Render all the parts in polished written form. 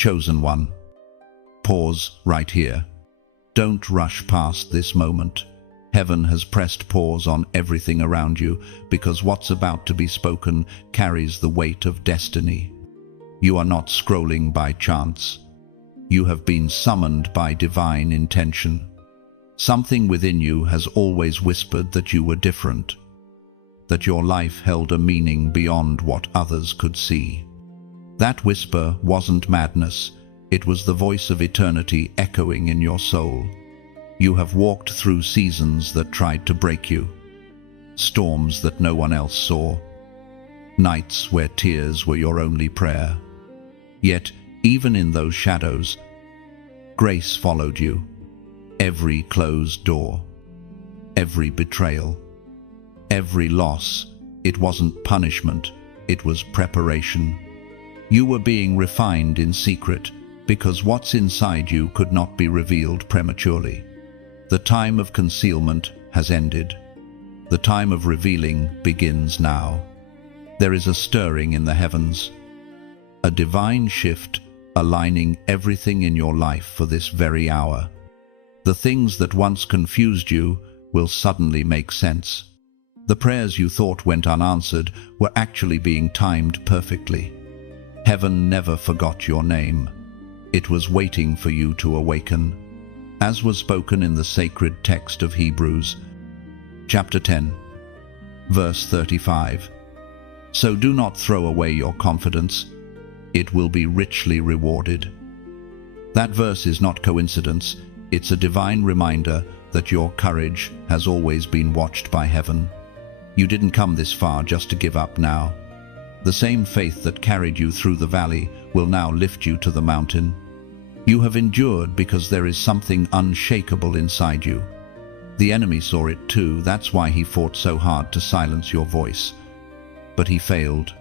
Chosen one. Pause right here. Don't rush past this moment. Heaven has pressed pause on everything around you because what's about to be spoken carries the weight of destiny. You are not scrolling by chance. You have been summoned by divine intention. Something within you has always whispered that you were different, that your life held a meaning beyond what others could see. That whisper wasn't madness, it was the voice of eternity echoing in your soul. You have walked through seasons that tried to break you, storms that no one else saw, nights where tears were your only prayer. Yet, even in those shadows, grace followed you. Every closed door, every betrayal, every loss, it wasn't punishment, it was preparation. You were being refined in secret because what's inside you could not be revealed prematurely. The time of concealment has ended. The time of revealing begins now. There is a stirring in the heavens, a divine shift aligning everything in your life for this very hour. The things that once confused you will suddenly make sense. The prayers you thought went unanswered were actually being timed perfectly. Heaven never forgot your name. It was waiting for you to awaken, as was spoken in the sacred text of Hebrews, chapter 10, verse 35. So do not throw away your confidence. It will be richly rewarded. That verse is not coincidence. It's a divine reminder that your courage has always been watched by heaven. You didn't come this far just to give up now. The same faith that carried you through the valley will now lift you to the mountain. You have endured because there is something unshakable inside you. The enemy saw it too, that's why he fought so hard to silence your voice. But he failed.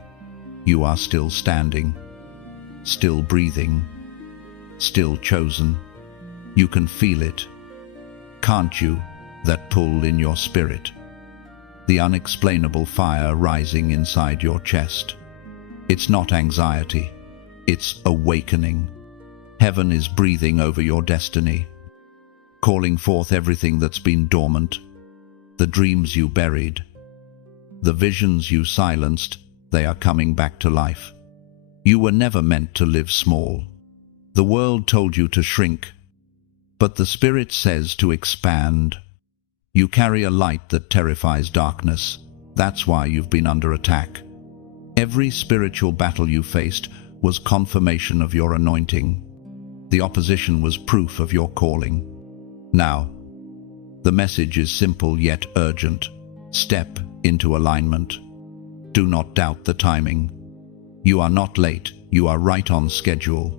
You are still standing, still breathing, still chosen. You can feel it, can't you, that pull in your spirit? The unexplainable fire rising inside your chest. It's not anxiety, it's awakening. Heaven is breathing over your destiny, calling forth everything that's been dormant, the dreams you buried, the visions you silenced. They are coming back to life. You were never meant to live small. The world told you to shrink, but the Spirit says to expand. You carry a light that terrifies darkness. That's why you've been under attack. Every spiritual battle you faced was confirmation of your anointing. The opposition was proof of your calling. Now, the message is simple yet urgent. Step into alignment. Do not doubt the timing. You are not late, you are right on schedule.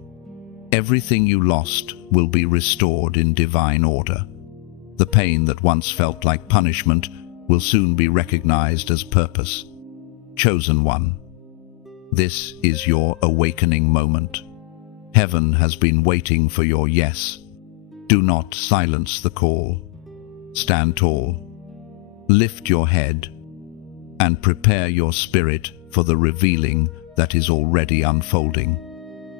Everything you lost will be restored in divine order. The pain that once felt like punishment will soon be recognized as purpose. Chosen one. This is your awakening moment. Heaven has been waiting for your yes. Do not silence the call. Stand tall. Lift your head and prepare your spirit for the revealing that is already unfolding.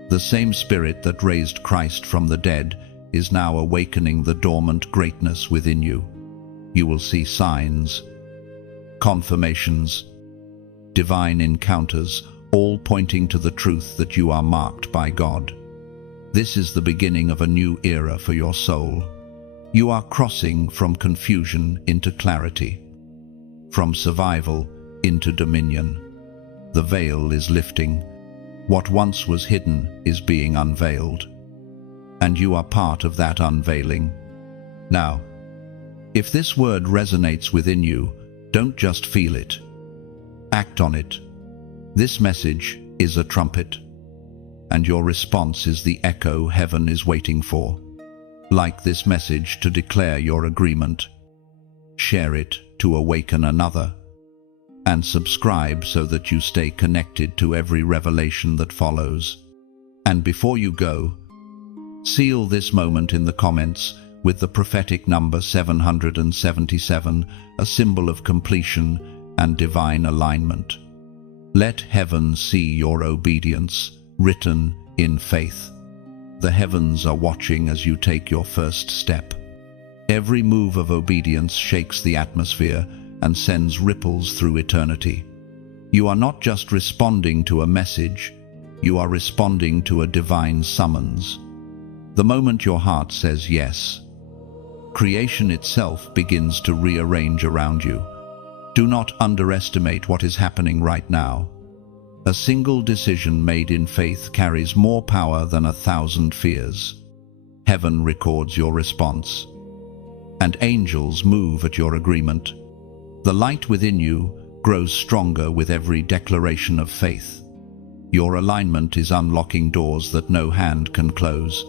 The same Spirit that raised Christ from the dead is now awakening the dormant greatness within you. You will see signs, confirmations, divine encounters, all pointing to the truth that you are marked by God. This is the beginning of a new era for your soul. You are crossing from confusion into clarity, from survival into dominion. The veil is lifting. What once was hidden is being unveiled, and you are part of that unveiling. Now, if this word resonates within you, don't just feel it. Act on it. This message is a trumpet, and your response is the echo heaven is waiting for. Like this message to declare your agreement. Share it to awaken another. And subscribe so that you stay connected to every revelation that follows. And before you go, seal this moment in the comments with the prophetic number 777, a symbol of completion and divine alignment. Let heaven see your obedience, written in faith. The heavens are watching as you take your first step. Every move of obedience shakes the atmosphere and sends ripples through eternity. You are not just responding to a message, you are responding to a divine summons. The moment your heart says yes, creation itself begins to rearrange around you. Do not underestimate what is happening right now. A single decision made in faith carries more power than 1,000 fears. Heaven records your response, and angels move at your agreement. The light within you grows stronger with every declaration of faith. Your alignment is unlocking doors that no hand can close.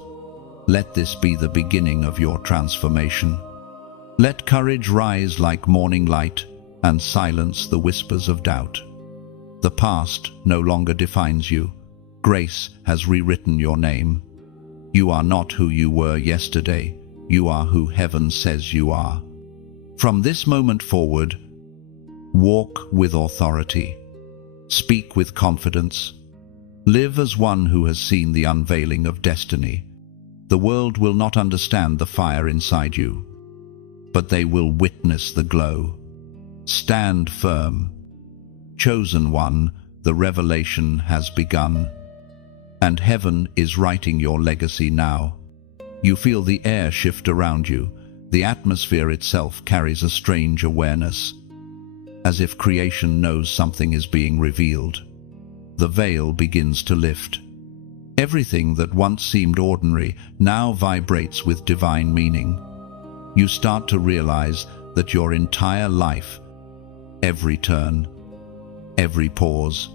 Let this be the beginning of your transformation. Let courage rise like morning light and silence the whispers of doubt. The past no longer defines you. Grace has rewritten your name. You are not who you were yesterday. You are who heaven says you are. From this moment forward, walk with authority. Speak with confidence. Live as one who has seen the unveiling of destiny. The world will not understand the fire inside you, but they will witness the glow. Stand firm. Chosen one, the revelation has begun, and heaven is writing your legacy now. You feel the air shift around you. The atmosphere itself carries a strange awareness, as if creation knows something is being revealed. The veil begins to lift. Everything that once seemed ordinary now vibrates with divine meaning. You start to realize that your entire life, every turn, every pause,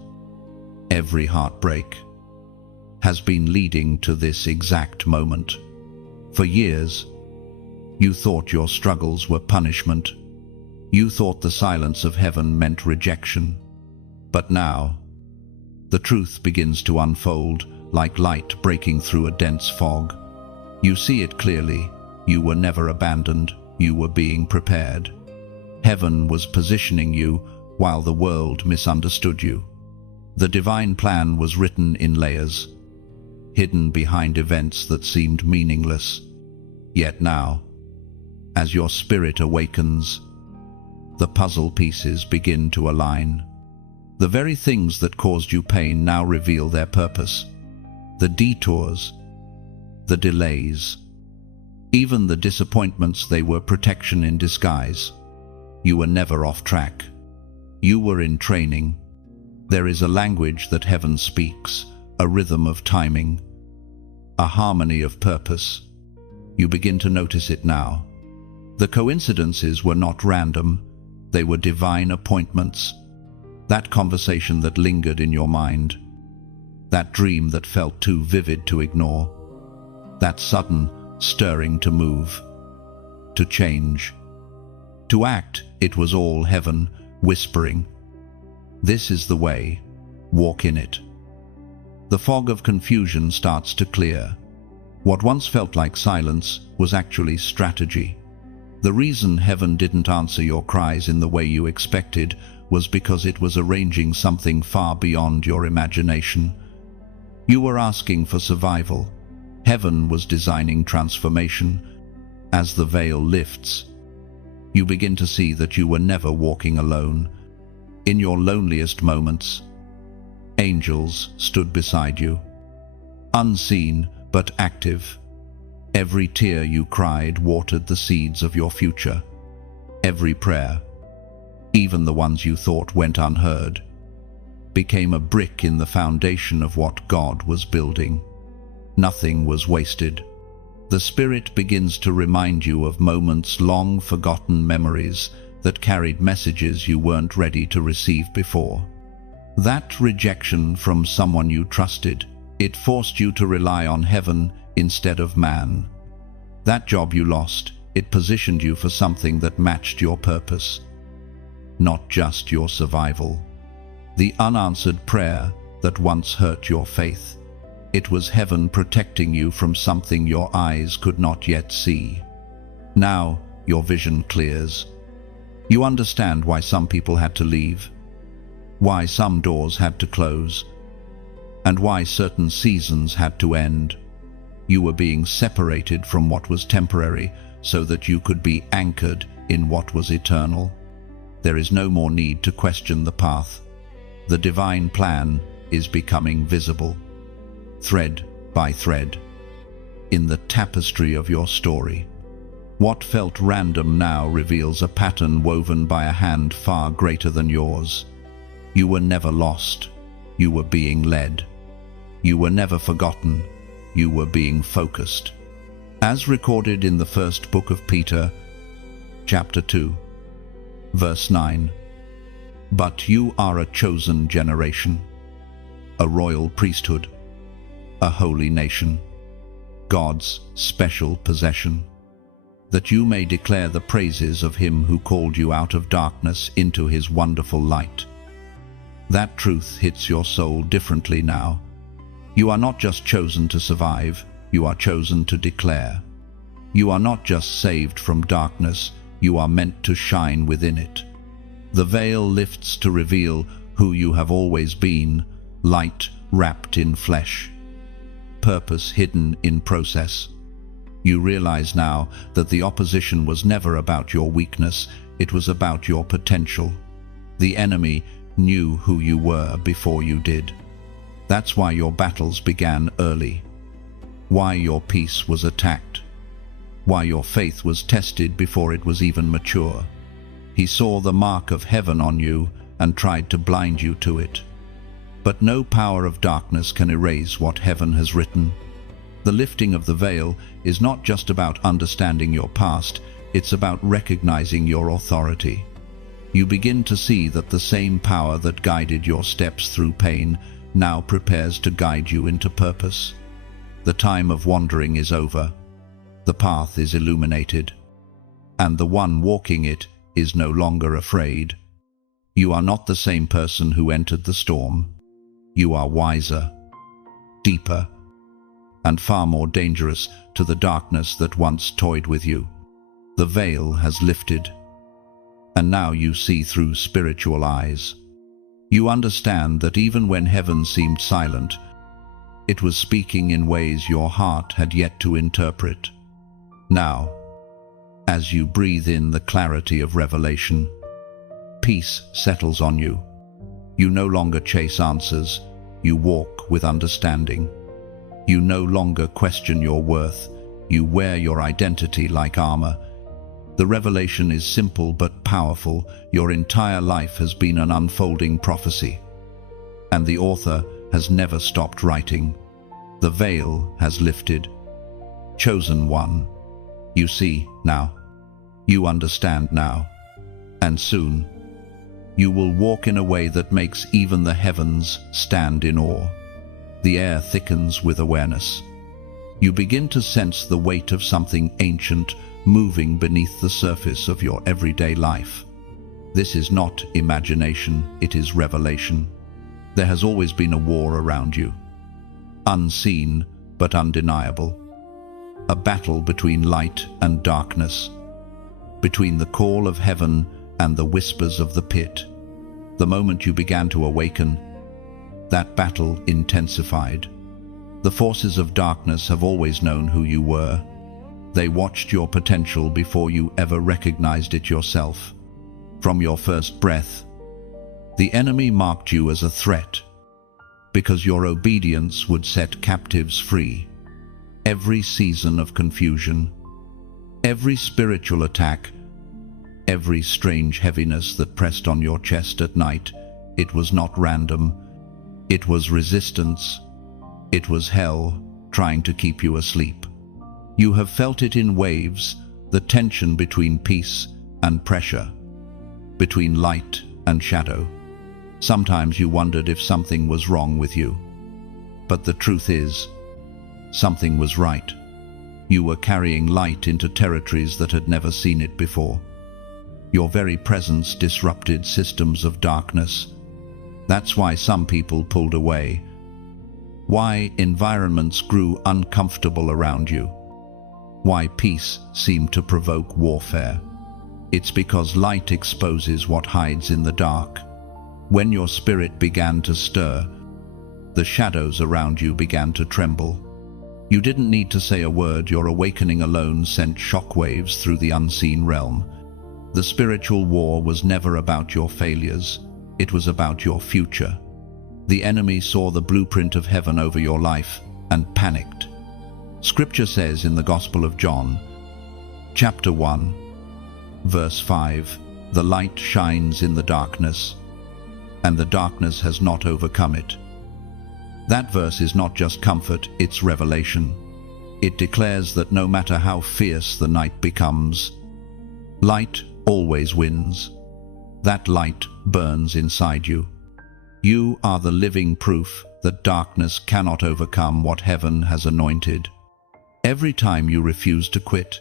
every heartbreak, has been leading to this exact moment. For years, you thought your struggles were punishment. You thought the silence of heaven meant rejection. But now, the truth begins to unfold like light breaking through a dense fog. You see it clearly. You were never abandoned. You were being prepared. Heaven was positioning you while the world misunderstood you. The divine plan was written in layers, hidden behind events that seemed meaningless. Yet now, as your spirit awakens, the puzzle pieces begin to align. The very things that caused you pain now reveal their purpose. The detours, the delays, even the disappointments, they were protection in disguise. You were never off track. You were in training. There is a language that heaven speaks, a rhythm of timing, a harmony of purpose. You begin to notice it now. The coincidences were not random, they were divine appointments. That conversation that lingered in your mind, that dream that felt too vivid to ignore, that sudden stirring to move, to change, to act, it was all heaven whispering, "This is the way, walk in it." The fog of confusion starts to clear. What once felt like silence was actually strategy. The reason heaven didn't answer your cries in the way you expected was because it was arranging something far beyond your imagination. You were asking for survival. Heaven was designing transformation. As the veil lifts, you begin to see that you were never walking alone. In your loneliest moments, angels stood beside you, unseen but active. Every tear you cried watered the seeds of your future. Every prayer, even the ones you thought went unheard, became a brick in the foundation of what God was building. Nothing was wasted. The Spirit begins to remind you of moments, long forgotten memories that carried messages you weren't ready to receive before. That rejection from someone you trusted, it forced you to rely on heaven instead of man. That job you lost, it positioned you for something that matched your purpose, not just your survival. The unanswered prayer that once hurt your faith, it was heaven protecting you from something your eyes could not yet see. Now your vision clears. You understand why some people had to leave, why some doors had to close, and why certain seasons had to end. You were being separated from what was temporary so that you could be anchored in what was eternal. There is no more need to question the path. The divine plan is becoming visible, thread by thread, in the tapestry of your story. What felt random now reveals a pattern woven by a hand far greater than yours. You were never lost. You were being led. You were never forgotten. You were being focused. As recorded in the first book of Peter, chapter 2, verse 9, "But you are a chosen generation, a royal priesthood, a holy nation, God's special possession, that you may declare the praises of him who called you out of darkness into his wonderful light." That truth hits your soul differently now. You are not just chosen to survive, you are chosen to declare. You are not just saved from darkness, you are meant to shine within it. The veil lifts to reveal who you have always been, light wrapped in flesh, purpose hidden in process. You realize now that the opposition was never about your weakness, it was about your potential. The enemy knew who you were before you did. That's why your battles began early, why your peace was attacked, why your faith was tested before it was even mature. He saw the mark of heaven on you and tried to blind you to it. But no power of darkness can erase what heaven has written. The lifting of the veil is not just about understanding your past, it's about recognizing your authority. You begin to see that the same power that guided your steps through pain now prepares to guide you into purpose. The time of wandering is over. The path is illuminated, and the one walking it is no longer afraid. You are not the same person who entered the storm. You are wiser, deeper, and far more dangerous to the darkness that once toyed with you. The veil has lifted, and now you see through spiritual eyes. You understand that even when heaven seemed silent, it was speaking in ways your heart had yet to interpret. Now, as you breathe in the clarity of revelation, peace settles on you. You no longer chase answers, you walk with understanding. You no longer question your worth, you wear your identity like armor. The revelation is simple but powerful. Your entire life has been an unfolding prophecy, and the author has never stopped writing. The veil has lifted. Chosen one. You see now. You understand now. And soon, you will walk in a way that makes even the heavens stand in awe. The air thickens with awareness. You begin to sense the weight of something ancient moving beneath the surface of your everyday life. This is not imagination, it is revelation. There has always been a war around you. Unseen, but undeniable. A battle between light and darkness. Between the call of heaven and the whispers of the pit. The moment you began to awaken, that battle intensified. The forces of darkness have always known who you were. They watched your potential before you ever recognized it yourself. From your first breath, the enemy marked you as a threat, because your obedience would set captives free. Every season of confusion, every spiritual attack, every strange heaviness that pressed on your chest at night, it was not random. It was resistance. It was hell trying to keep you asleep. You have felt it in waves, the tension between peace and pressure, between light and shadow. Sometimes you wondered if something was wrong with you. But the truth is, something was right. You were carrying light into territories that had never seen it before. Your very presence disrupted systems of darkness. That's why some people pulled away. Why environments grew uncomfortable around you. Why peace seemed to provoke warfare. It's because light exposes what hides in the dark. When your spirit began to stir, the shadows around you began to tremble. You didn't need to say a word. Your awakening alone sent shockwaves through the unseen realm. The spiritual war was never about your failures. It was about your future. The enemy saw the blueprint of heaven over your life and panicked. Scripture says in the Gospel of John, chapter 1, verse 5, "The light shines in the darkness, and the darkness has not overcome it." That verse is not just comfort, it's revelation. It declares that no matter how fierce the night becomes, light always wins. That light burns inside you. You are the living proof that darkness cannot overcome what heaven has anointed. Every time you refuse to quit,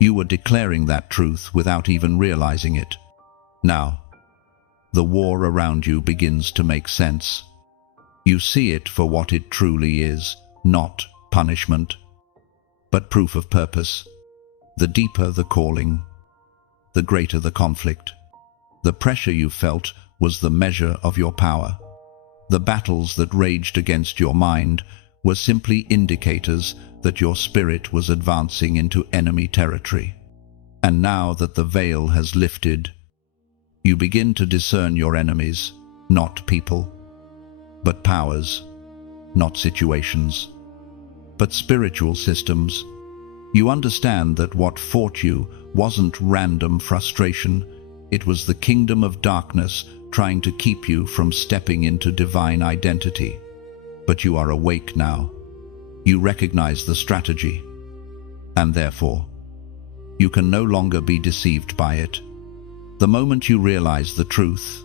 you were declaring that truth without even realizing it. Now, the war around you begins to make sense. You see it for what it truly is, not punishment, but proof of purpose. The deeper the calling, the greater the conflict. The pressure you felt was the measure of your power. The battles that raged against your mind were simply indicators that your spirit was advancing into enemy territory. And now that the veil has lifted, you begin to discern your enemies, not people, but powers, not situations, but spiritual systems. You understand that what fought you wasn't random frustration, it was the kingdom of darkness trying to keep you from stepping into divine identity. But you are awake now. You recognize the strategy, and therefore, you can no longer be deceived by it. The moment you realize the truth,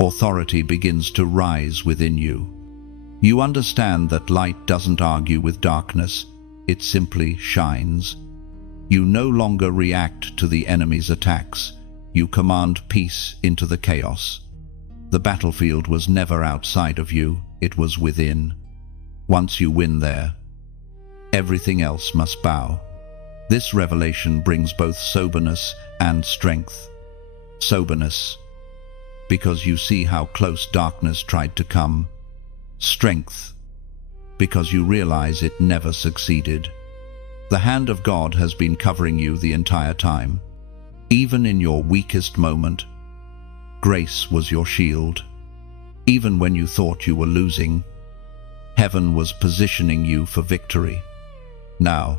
authority begins to rise within you. You understand that light doesn't argue with darkness, it simply shines. You no longer react to the enemy's attacks, you command peace into the chaos. The battlefield was never outside of you, it was within. Once you win there, everything else must bow. This revelation brings both soberness and strength. Soberness, because you see how close darkness tried to come. Strength, because you realize it never succeeded. The hand of God has been covering you the entire time. Even in your weakest moment, grace was your shield. Even when you thought you were losing, heaven was positioning you for victory. Now,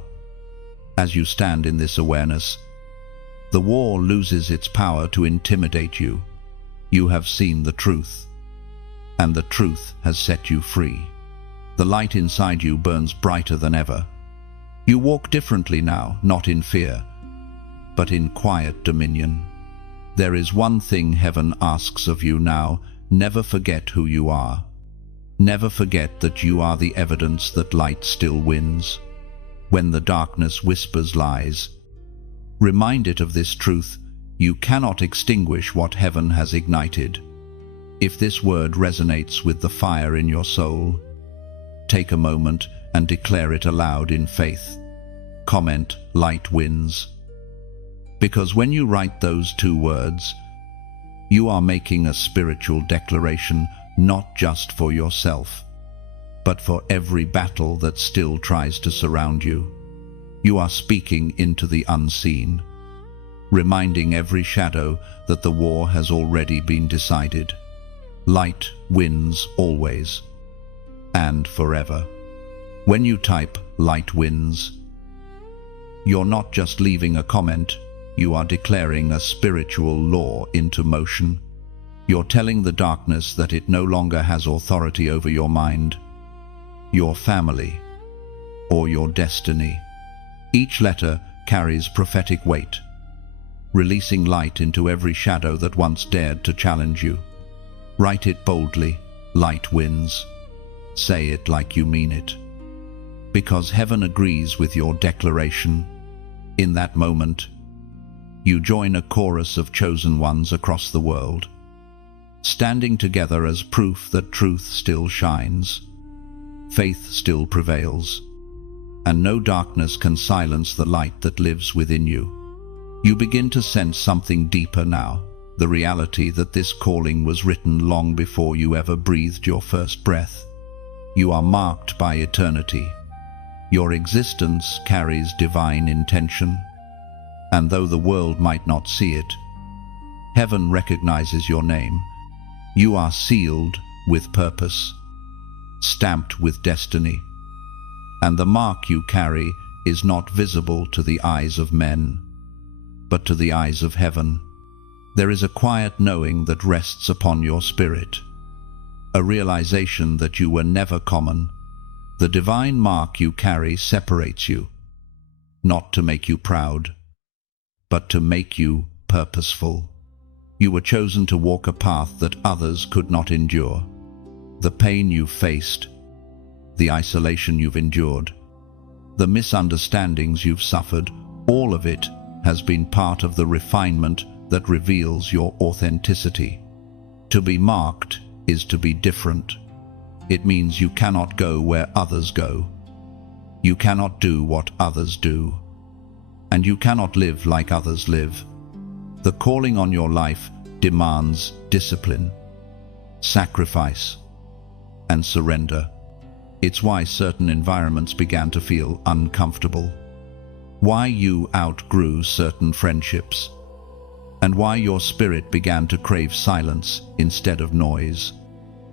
as you stand in this awareness, the war loses its power to intimidate you. You have seen the truth, and the truth has set you free. The light inside you burns brighter than ever. You walk differently now, not in fear, but in quiet dominion. There is one thing heaven asks of you now: never forget who you are. Never forget that you are the evidence that light still wins. When the darkness whispers lies, remind it of this truth: you cannot extinguish what heaven has ignited. If this word resonates with the fire in your soul, take a moment and declare it aloud in faith. Comment, "Light wins." Because when you write those two words, you are making a spiritual declaration, not just for yourself, but for every battle that still tries to surround you. You are speaking into the unseen, reminding every shadow that the war has already been decided. Light wins always, and forever. When you type "light wins," you're not just leaving a comment, you are declaring a spiritual law into motion. You're telling the darkness that it no longer has authority over your mind, your family, or your destiny. Each letter carries prophetic weight, releasing light into every shadow that once dared to challenge you. Write it boldly, "Light wins." Say it like you mean it, because heaven agrees with your declaration. In that moment, you join a chorus of chosen ones across the world, standing together as proof that truth still shines, faith still prevails, and no darkness can silence the light that lives within you. You begin to sense something deeper now, the reality that this calling was written long before you ever breathed your first breath. You are marked by eternity, Your existence carries divine intention, and though the world might not see it, heaven recognizes your name. You are sealed with purpose, stamped with destiny, and the mark you carry is not visible to the eyes of men, but to the eyes of heaven. There is a quiet knowing that rests upon your spirit, a realization that you were never common. The divine mark you carry separates you, not to make you proud, but to make you purposeful. You were chosen to walk a path that others could not endure. The pain you've faced, the isolation you've endured, the misunderstandings you've suffered, all of it has been part of the refinement that reveals your authenticity. To be marked is to be different. It means you cannot go where others go. You cannot do what others do. And you cannot live like others live. The calling on your life demands discipline, sacrifice, and surrender. It's why certain environments began to feel uncomfortable, why you outgrew certain friendships, and why your spirit began to crave silence instead of noise.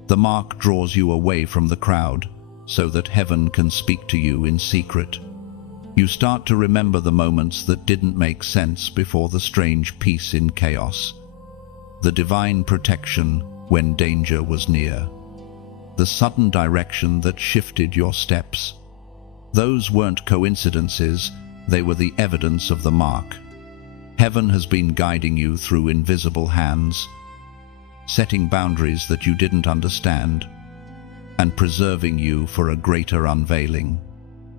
The mark draws you away from the crowd so that heaven can speak to you in secret. You start to remember the moments that didn't make sense before the strange peace in chaos, the divine protection when danger was near, the sudden direction that shifted your steps. Those weren't coincidences, they were the evidence of the mark. Heaven has been guiding you through invisible hands, setting boundaries that you didn't understand, and preserving you for a greater unveiling.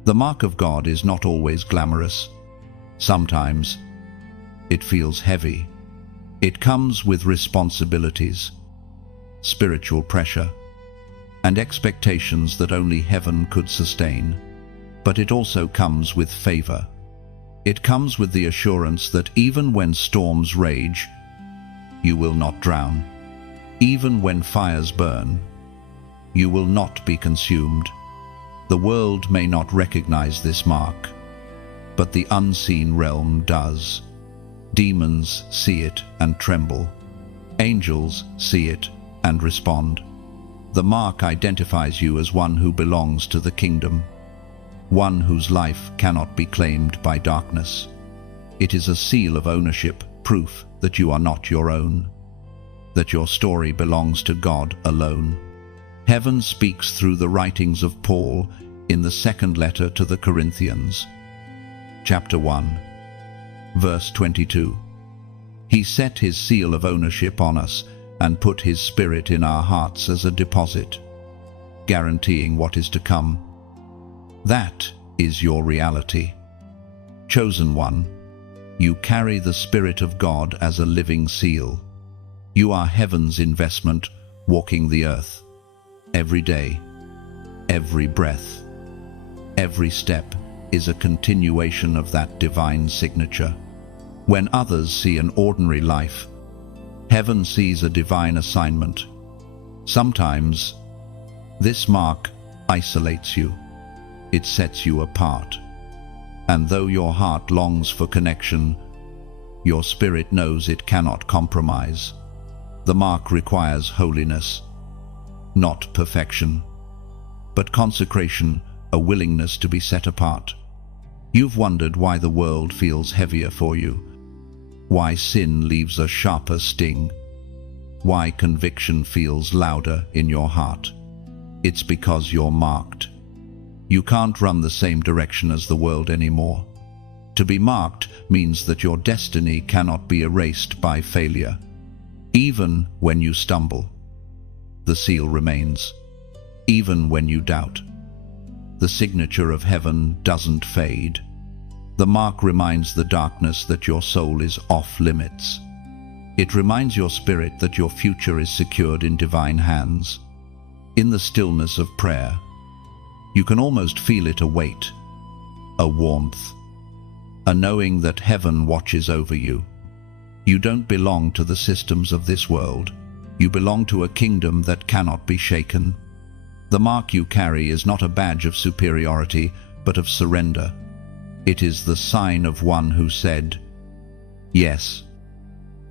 The mark of God is not always glamorous. Sometimes it feels heavy. It comes with responsibilities, spiritual pressure, and expectations that only heaven could sustain. But it also comes with favor. It comes with the assurance that even when storms rage, you will not drown. Even when fires burn, you will not be consumed. The world may not recognize this mark, but the unseen realm does. Demons see it and tremble. Angels see it and respond. The mark identifies you as one who belongs to the kingdom, one whose life cannot be claimed by darkness. It is a seal of ownership, proof that you are not your own, that your story belongs to God alone. Heaven speaks through the writings of Paul in the second letter to the Corinthians, chapter 1, verse 22. He set his seal of ownership on us and put his spirit in our hearts as a deposit, guaranteeing what is to come. That is your reality. Chosen one, you carry the Spirit of God as a living seal. You are heaven's investment, walking the earth. Every day, every breath, every step is a continuation of that divine signature. When others see an ordinary life, heaven sees a divine assignment. Sometimes, this mark isolates you. It sets you apart. And though your heart longs for connection, your spirit knows it cannot compromise. The mark requires holiness, not perfection, but consecration, a willingness to be set apart. You've wondered why the world feels heavier for you, why sin leaves a sharper sting, why conviction feels louder in your heart. It's because you're marked. You can't run the same direction as the world anymore. To be marked means that your destiny cannot be erased by failure. Even when you stumble, the seal remains. Even when you doubt, the signature of heaven doesn't fade. The mark reminds the darkness that your soul is off limits. It reminds your spirit that your future is secured in divine hands. In the stillness of prayer, you can almost feel it, a weight, a warmth, a knowing that heaven watches over you. You don't belong to the systems of this world. You belong to a kingdom that cannot be shaken. The mark you carry is not a badge of superiority, but of surrender. It is the sign of one who said, "Yes,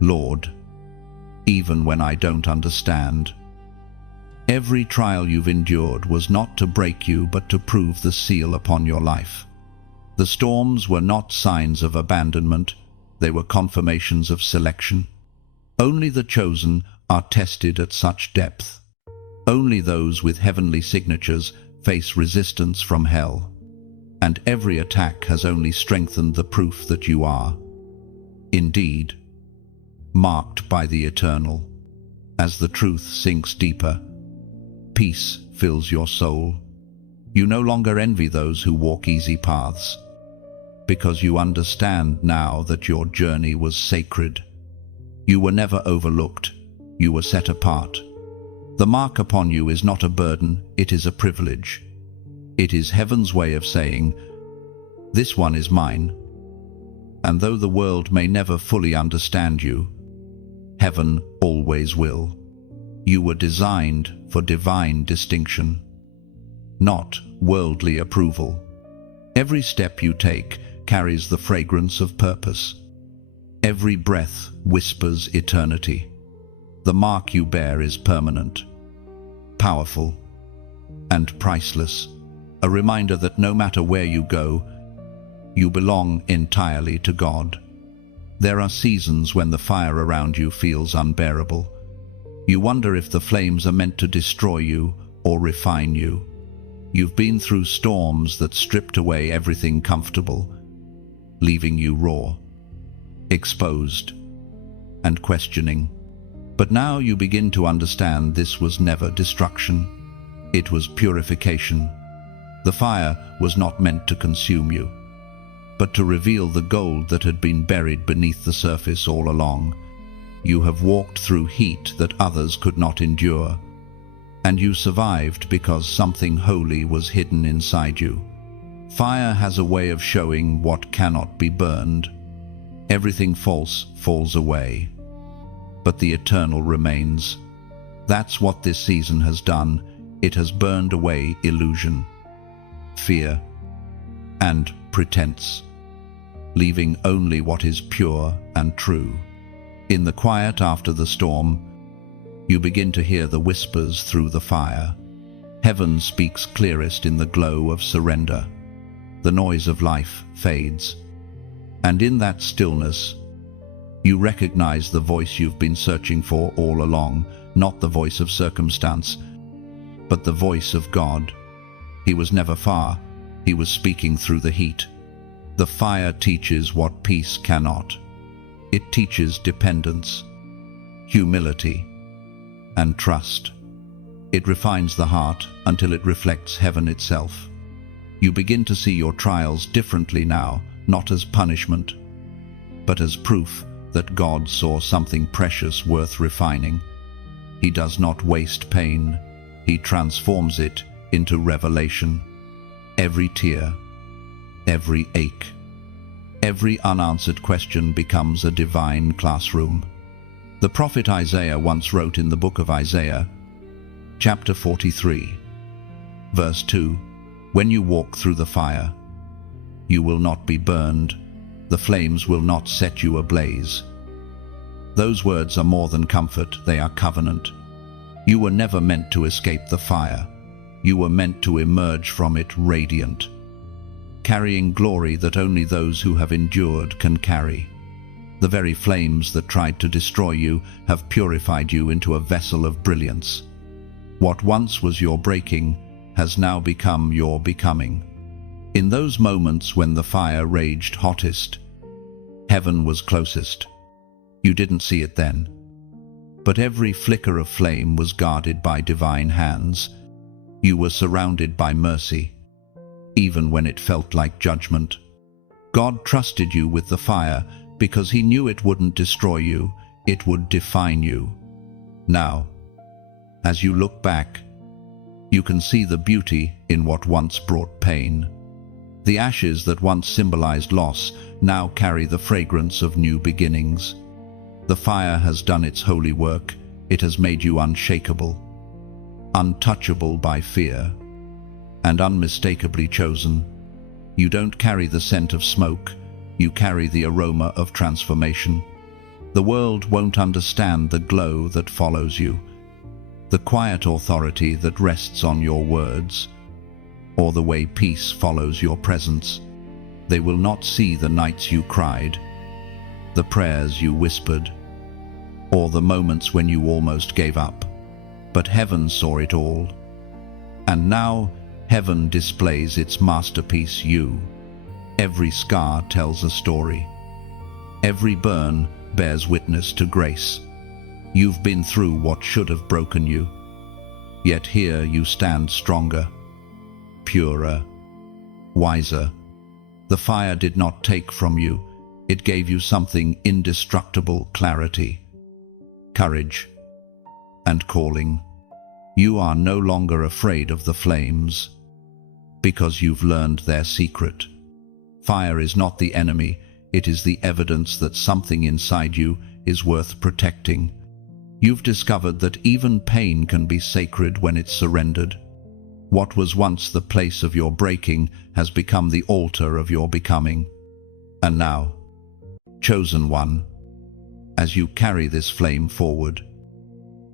Lord, even when I don't understand." Every trial you've endured was not to break you, but to prove the seal upon your life. The storms were not signs of abandonment, they were confirmations of selection. Only the chosen are tested at such depth. Only those with heavenly signatures face resistance from hell. And every attack has only strengthened the proof that you are, indeed, marked by the eternal. As the truth sinks deeper, peace fills your soul. You no longer envy those who walk easy paths, because you understand now that your journey was sacred. You were never overlooked, you were set apart. The mark upon you is not a burden, it is a privilege. It is heaven's way of saying, "This one is mine." And though the world may never fully understand you, heaven always will. You were designed for divine distinction, not worldly approval. Every step you take carries the fragrance of purpose. Every breath whispers eternity. The mark you bear is permanent, powerful, and priceless. A reminder that no matter where you go, you belong entirely to God. There are seasons when the fire around you feels unbearable. You wonder if the flames are meant to destroy you or refine you. You've been through storms that stripped away everything comfortable, leaving you raw, exposed, and questioning. But now you begin to understand this was never destruction. It was purification. The fire was not meant to consume you, but to reveal the gold that had been buried beneath the surface all along. You have walked through heat that others could not endure, and you survived because something holy was hidden inside you. Fire has a way of showing what cannot be burned. Everything false falls away, but the eternal remains. That's what this season has done. It has burned away illusion, fear, and pretense, leaving only what is pure and true. In the quiet after the storm, you begin to hear the whispers through the fire. Heaven speaks clearest in the glow of surrender. The noise of life fades, and in that stillness, you recognize the voice you've been searching for all along, not the voice of circumstance, but the voice of God. He was never far, he was speaking through the heat. The fire teaches what peace cannot. It teaches dependence, humility, and trust. It refines the heart until it reflects heaven itself. You begin to see your trials differently now, not as punishment, but as proof that God saw something precious worth refining. He does not waste pain, he transforms it into revelation. Every tear, every ache, every unanswered question becomes a divine classroom. The prophet Isaiah once wrote in the book of Isaiah, chapter 43, verse 2, "When you walk through the fire, you will not be burned, the flames will not set you ablaze." Those words are more than comfort, they are covenant. You were never meant to escape the fire. You were meant to emerge from it radiant, carrying glory that only those who have endured can carry. The very flames that tried to destroy you have purified you into a vessel of brilliance. What once was your breaking has now become your becoming. In those moments when the fire raged hottest, heaven was closest. You didn't see it then, but every flicker of flame was guarded by divine hands. You were surrounded by mercy, even when it felt like judgment. God trusted you with the fire because he knew it wouldn't destroy you, it would define you. Now, as you look back, you can see the beauty in what once brought pain. The ashes that once symbolized loss now carry the fragrance of new beginnings. The fire has done its holy work. It has made you unshakable, untouchable by fear, and unmistakably chosen. You don't carry the scent of smoke, you carry the aroma of transformation. The world won't understand the glow that follows you, the quiet authority that rests on your words, or the way peace follows your presence. They will not see the nights you cried, the prayers you whispered, or the moments when you almost gave up. But heaven saw it all. And now heaven displays its masterpiece, you. Every scar tells a story. Every burn bears witness to grace. You've been through what should have broken you. Yet here you stand stronger, purer, wiser. The fire did not take from you. It gave you something indestructible: clarity, courage, and calling. You are no longer afraid of the flames, because you've learned their secret. Fire is not the enemy, it is the evidence that something inside you is worth protecting. You've discovered that even pain can be sacred when it's surrendered. What was once the place of your breaking has become the altar of your becoming. And now, chosen one, as you carry this flame forward,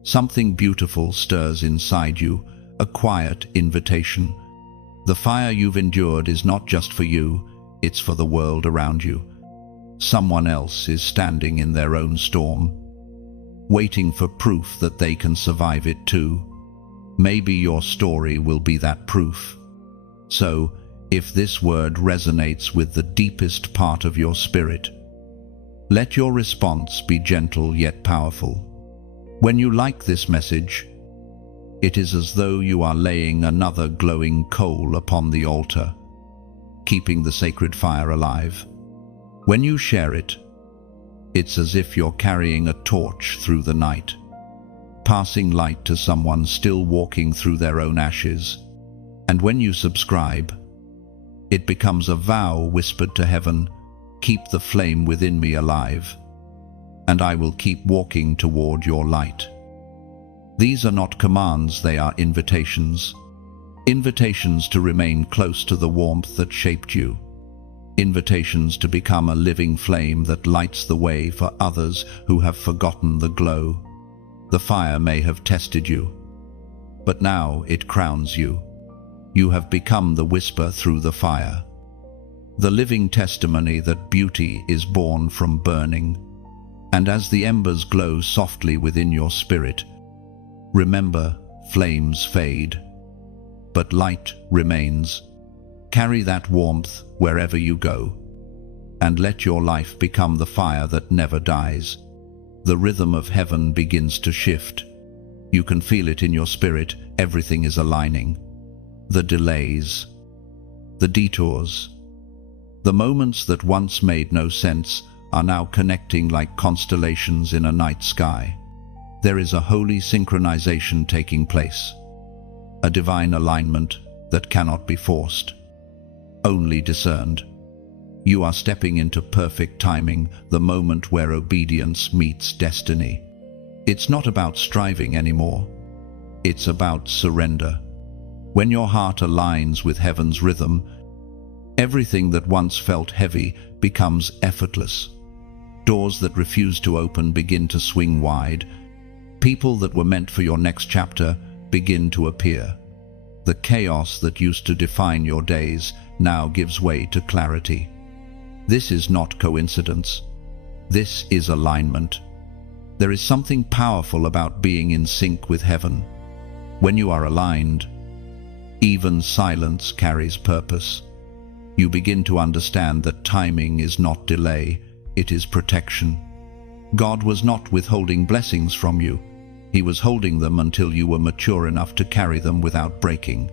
something beautiful stirs inside you, a quiet invitation. The fire you've endured is not just for you, it's for the world around you. Someone else is standing in their own storm, waiting for proof that they can survive it too. Maybe your story will be that proof. So, if this word resonates with the deepest part of your spirit, let your response be gentle yet powerful. When you like this message, it is as though you are laying another glowing coal upon the altar, keeping the sacred fire alive. When you share it, it's as if you're carrying a torch through the night, passing light to someone still walking through their own ashes. And when you subscribe, it becomes a vow whispered to heaven: keep the flame within me alive, and I will keep walking toward your light. These are not commands, they are invitations. Invitations to remain close to the warmth that shaped you. Invitations to become a living flame that lights the way for others who have forgotten the glow. The fire may have tested you, but now it crowns you. You have become the whisper through the fire, the living testimony that beauty is born from burning. And as the embers glow softly within your spirit, remember, flames fade, but light remains. Carry that warmth wherever you go, and let your life become the fire that never dies. The rhythm of heaven begins to shift. You can feel it in your spirit. Everything is aligning. The delays, the detours, the moments that once made no sense are now connecting like constellations in a night sky. There is a holy synchronization taking place, a divine alignment that cannot be forced, only discerned. You are stepping into perfect timing, the moment where obedience meets destiny. It's not about striving anymore. It's about surrender. When your heart aligns with heaven's rhythm, everything that once felt heavy becomes effortless. Doors that refused to open begin to swing wide. People that were meant for your next chapter begin to appear. The chaos that used to define your days now gives way to clarity. This is not coincidence. This is alignment. There is something powerful about being in sync with heaven. When you are aligned, even silence carries purpose. You begin to understand that timing is not delay, it is protection. God was not withholding blessings from you. He was holding them until you were mature enough to carry them without breaking.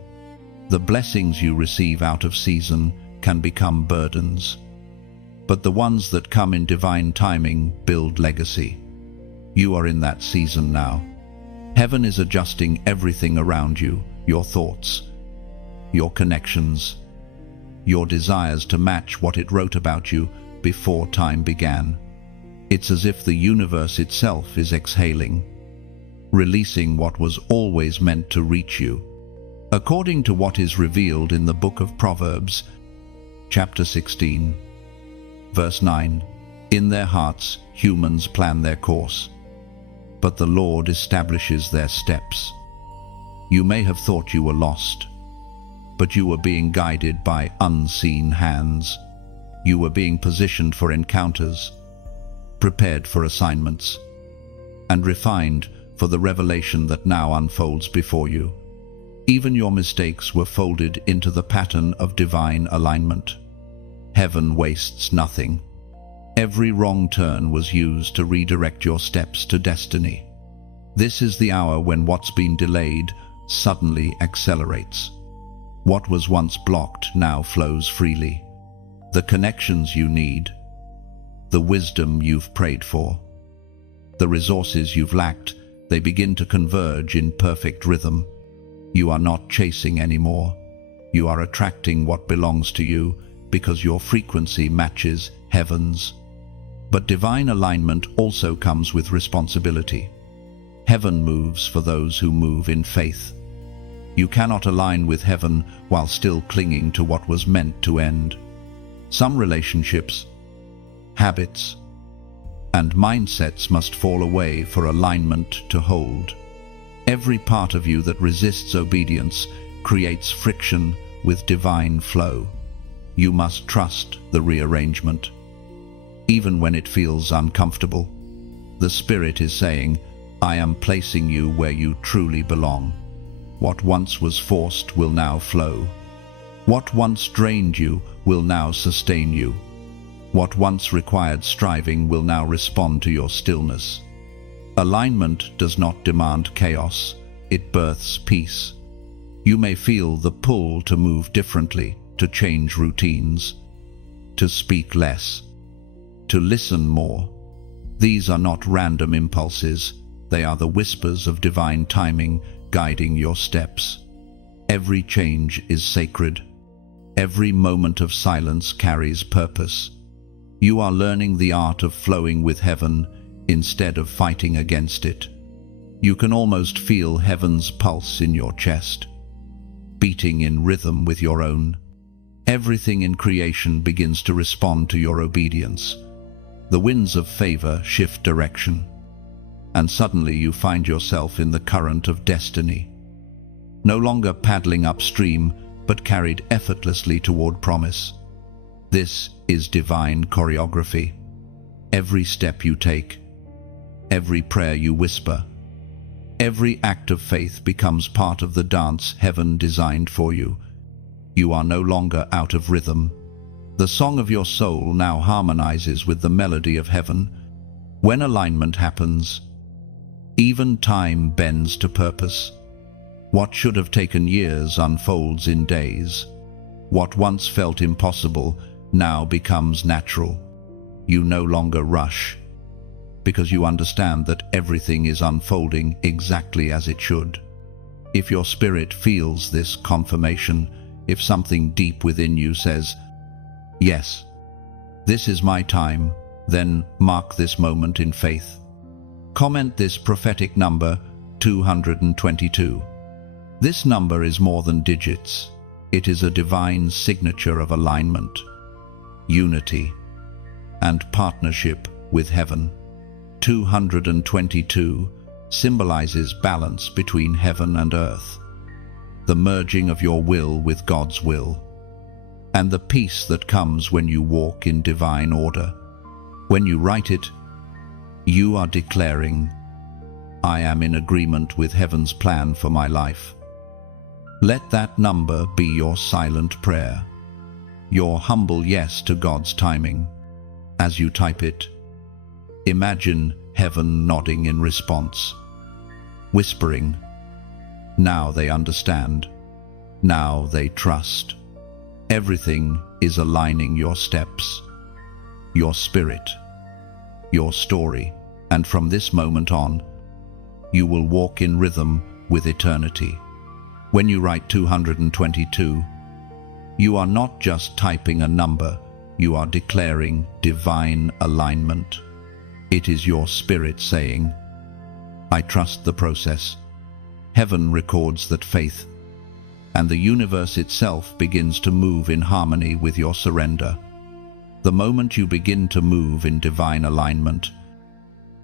The blessings you receive out of season can become burdens, but the ones that come in divine timing build legacy. You are in that season now. Heaven is adjusting everything around you, your thoughts, your connections, your desires to match what it wrote about you before time began. It's as if the universe itself is exhaling, releasing what was always meant to reach you. According to what is revealed in the book of Proverbs, chapter 16, verse 9. In their hearts, humans plan their course, but the Lord establishes their steps. You may have thought you were lost, but you were being guided by unseen hands. You were being positioned for encounters, prepared for assignments, and refined for the revelation that now unfolds before you. Even your mistakes were folded into the pattern of divine alignment. Heaven wastes nothing. Every wrong turn was used to redirect your steps to destiny. This is the hour when what's been delayed suddenly accelerates. What was once blocked now flows freely. The connections you need, the wisdom you've prayed for, the resources you've lacked, they begin to converge in perfect rhythm. You are not chasing anymore. You are attracting what belongs to you because your frequency matches heaven's. But divine alignment also comes with responsibility. Heaven moves for those who move in faith. You cannot align with heaven while still clinging to what was meant to end. Some relationships, habits, and mindsets must fall away for alignment to hold. Every part of you that resists obedience creates friction with divine flow. You must trust the rearrangement. Even when it feels uncomfortable, the Spirit is saying, I am placing you where you truly belong. What once was forced will now flow. What once drained you will now sustain you. What once required striving will now respond to your stillness. Alignment does not demand chaos, it births peace. You may feel the pull to move differently, to change routines, to speak less, to listen more. These are not random impulses, they are the whispers of divine timing guiding your steps. Every change is sacred. Every moment of silence carries purpose. You are learning the art of flowing with heaven instead of fighting against it. You can almost feel heaven's pulse in your chest, beating in rhythm with your own. Everything in creation begins to respond to your obedience. The winds of favor shift direction, and suddenly you find yourself in the current of destiny. No longer paddling upstream, but carried effortlessly toward promise. This is divine choreography. Every step you take, every prayer you whisper, every act of faith becomes part of the dance heaven designed for you. You are no longer out of rhythm. The song of your soul now harmonizes with the melody of heaven. When alignment happens, even time bends to purpose. What should have taken years unfolds in days. What once felt impossible now becomes natural. You no longer rush, because you understand that everything is unfolding exactly as it should. If your spirit feels this confirmation, if something deep within you says, yes, this is my time, then mark this moment in faith. Comment this prophetic number 222. This number is more than digits. It is a divine signature of alignment, unity, and partnership with heaven. 222 symbolizes balance between heaven and earth, the merging of your will with God's will, and the peace that comes when you walk in divine order. When you write it, you are declaring, I am in agreement with heaven's plan for my life. Let that number be your silent prayer, your humble yes to God's timing. As you type it, imagine heaven nodding in response, whispering, now they understand, now they trust. Everything is aligning your steps, your spirit, your story, and from this moment on, you will walk in rhythm with eternity. When you write 222, you are not just typing a number, you are declaring divine alignment. It is your spirit saying, I trust the process. Heaven records that faith and the universe itself begins to move in harmony with your surrender. The moment you begin to move in divine alignment,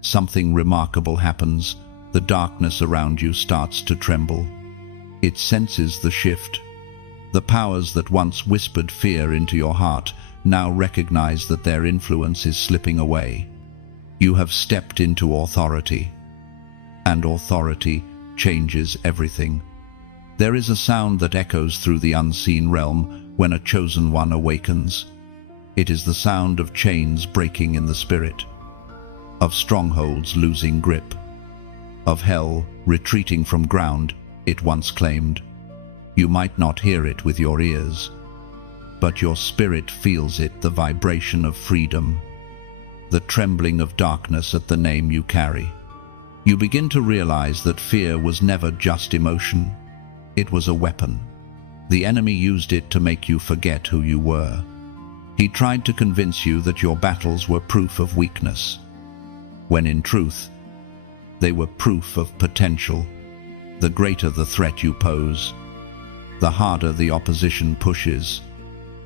something remarkable happens. The darkness around you starts to tremble. It senses the shift. The powers that once whispered fear into your heart now recognize that their influence is slipping away. You have stepped into authority, and authority changes everything. There is a sound that echoes through the unseen realm when a chosen one awakens. It is the sound of chains breaking in the spirit, of strongholds losing grip, of hell retreating from ground it once claimed. You might not hear it with your ears, but your spirit feels it, the vibration of freedom, the trembling of darkness at the name you carry. You begin to realize that fear was never just emotion. It was a weapon. The enemy used it to make you forget who you were. He tried to convince you that your battles were proof of weakness, when in truth, they were proof of potential. The greater the threat you pose, the harder the opposition pushes.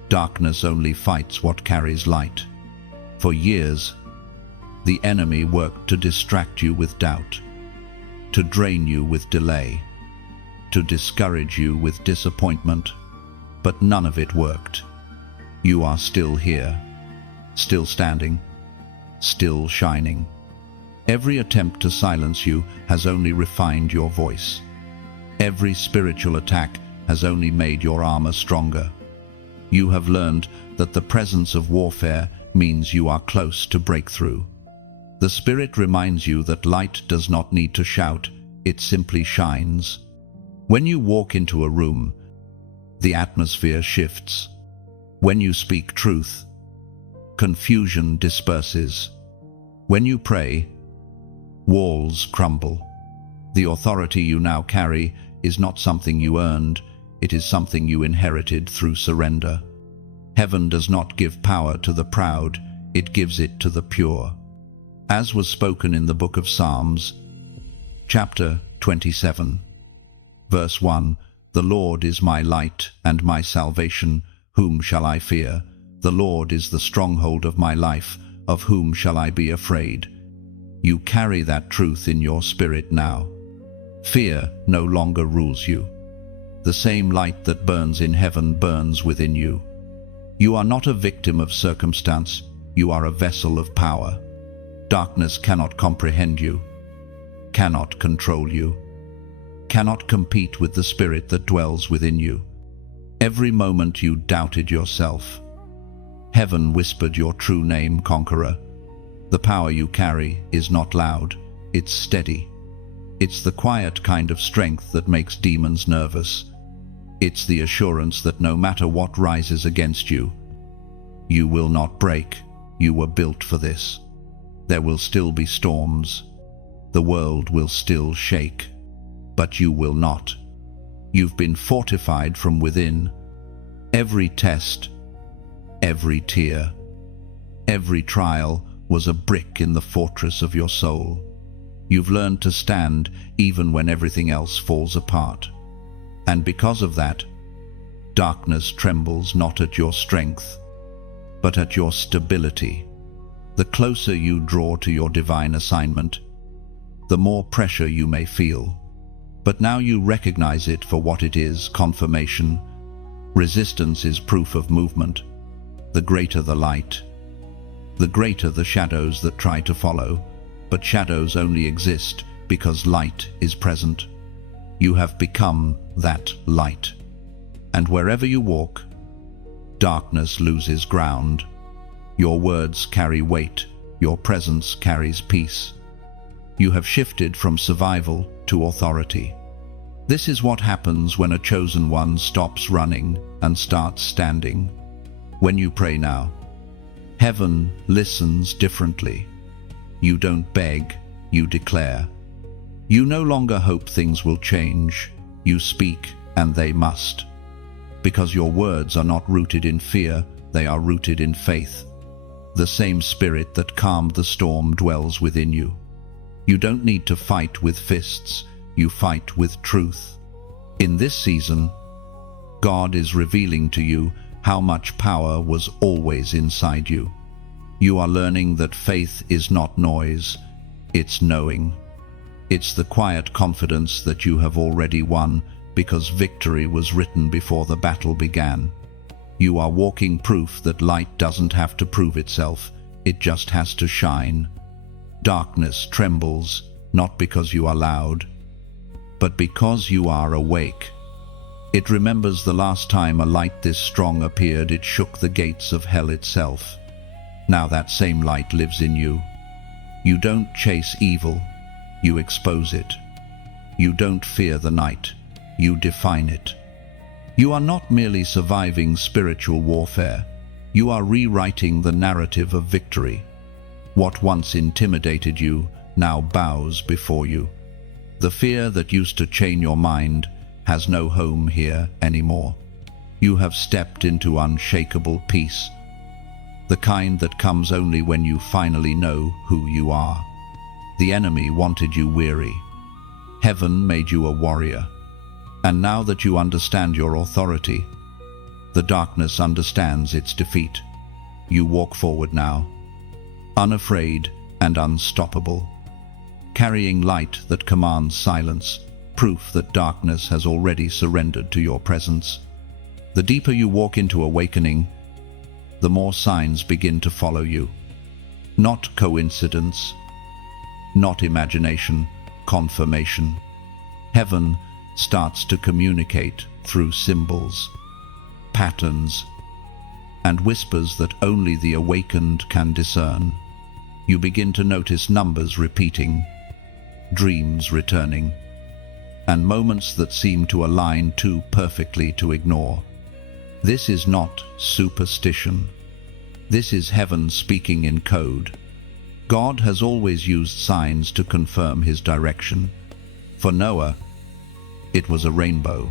Darkness only fights what carries light. For years, the enemy worked to distract you with doubt, to drain you with delay, to discourage you with disappointment, but none of it worked. You are still here, still standing, still shining. Every attempt to silence you has only refined your voice. Every spiritual attack has only made your armor stronger. You have learned that the presence of warfare means you are close to breakthrough. The Spirit reminds you that light does not need to shout, it simply shines. When you walk into a room, the atmosphere shifts. When you speak truth, confusion disperses. When you pray, walls crumble. The authority you now carry is not something you earned, it is something you inherited through surrender. Heaven does not give power to the proud, it gives it to the pure. As was spoken in the book of Psalms, chapter 27, verse 1, "The Lord is my light and my salvation, whom shall I fear? The Lord is the stronghold of my life, of whom shall I be afraid?" You carry that truth in your spirit now. Fear no longer rules you. The same light that burns in heaven burns within you. You are not a victim of circumstance, you are a vessel of power. Darkness cannot comprehend you, cannot control you, cannot compete with the spirit that dwells within you. Every moment you doubted yourself, heaven whispered your true name, conqueror. The power you carry is not loud, it's steady. It's the quiet kind of strength that makes demons nervous. It's the assurance that no matter what rises against you, you will not break. You were built for this. There will still be storms. The world will still shake, but you will not. You've been fortified from within. Every test, every tear, every trial was a brick in the fortress of your soul. You've learned to stand even when everything else falls apart. And because of that, darkness trembles not at your strength, but at your stability. The closer you draw to your divine assignment, the more pressure you may feel. But now you recognize it for what it is, confirmation. Resistance is proof of movement. The greater the light, the greater the shadows that try to follow. But shadows only exist because light is present. You have become that light. And wherever you walk, darkness loses ground. Your words carry weight, your presence carries peace. You have shifted from survival to authority. This is what happens when a chosen one stops running and starts standing. When you pray now, heaven listens differently. You don't beg, you declare. You no longer hope things will change. You speak, and they must. Because your words are not rooted in fear, they are rooted in faith. The same spirit that calmed the storm dwells within you. You don't need to fight with fists, you fight with truth. In this season, God is revealing to you how much power was always inside you. You are learning that faith is not noise, it's knowing. It's the quiet confidence that you have already won because victory was written before the battle began. You are walking proof that light doesn't have to prove itself, it just has to shine. Darkness trembles, not because you are loud, but because you are awake. It remembers the last time a light this strong appeared, it shook the gates of hell itself. Now that same light lives in you. You don't chase evil, you expose it. You don't fear the night, you define it. You are not merely surviving spiritual warfare, you are rewriting the narrative of victory. What once intimidated you now bows before you. The fear that used to chain your mind has no home here anymore. You have stepped into unshakable peace, the kind that comes only when you finally know who you are. The enemy wanted you weary. Heaven made you a warrior. And now that you understand your authority, the darkness understands its defeat. You walk forward now, unafraid and unstoppable, carrying light that commands silence, proof that darkness has already surrendered to your presence. The deeper you walk into awakening, the more signs begin to follow you. Not coincidence, not imagination, confirmation. Heaven starts to communicate through symbols, patterns, and whispers that only the awakened can discern. You begin to notice numbers repeating, dreams returning, and moments that seem to align too perfectly to ignore. This is not superstition. This is heaven speaking in code. God has always used signs to confirm his direction. For Noah, it was a rainbow.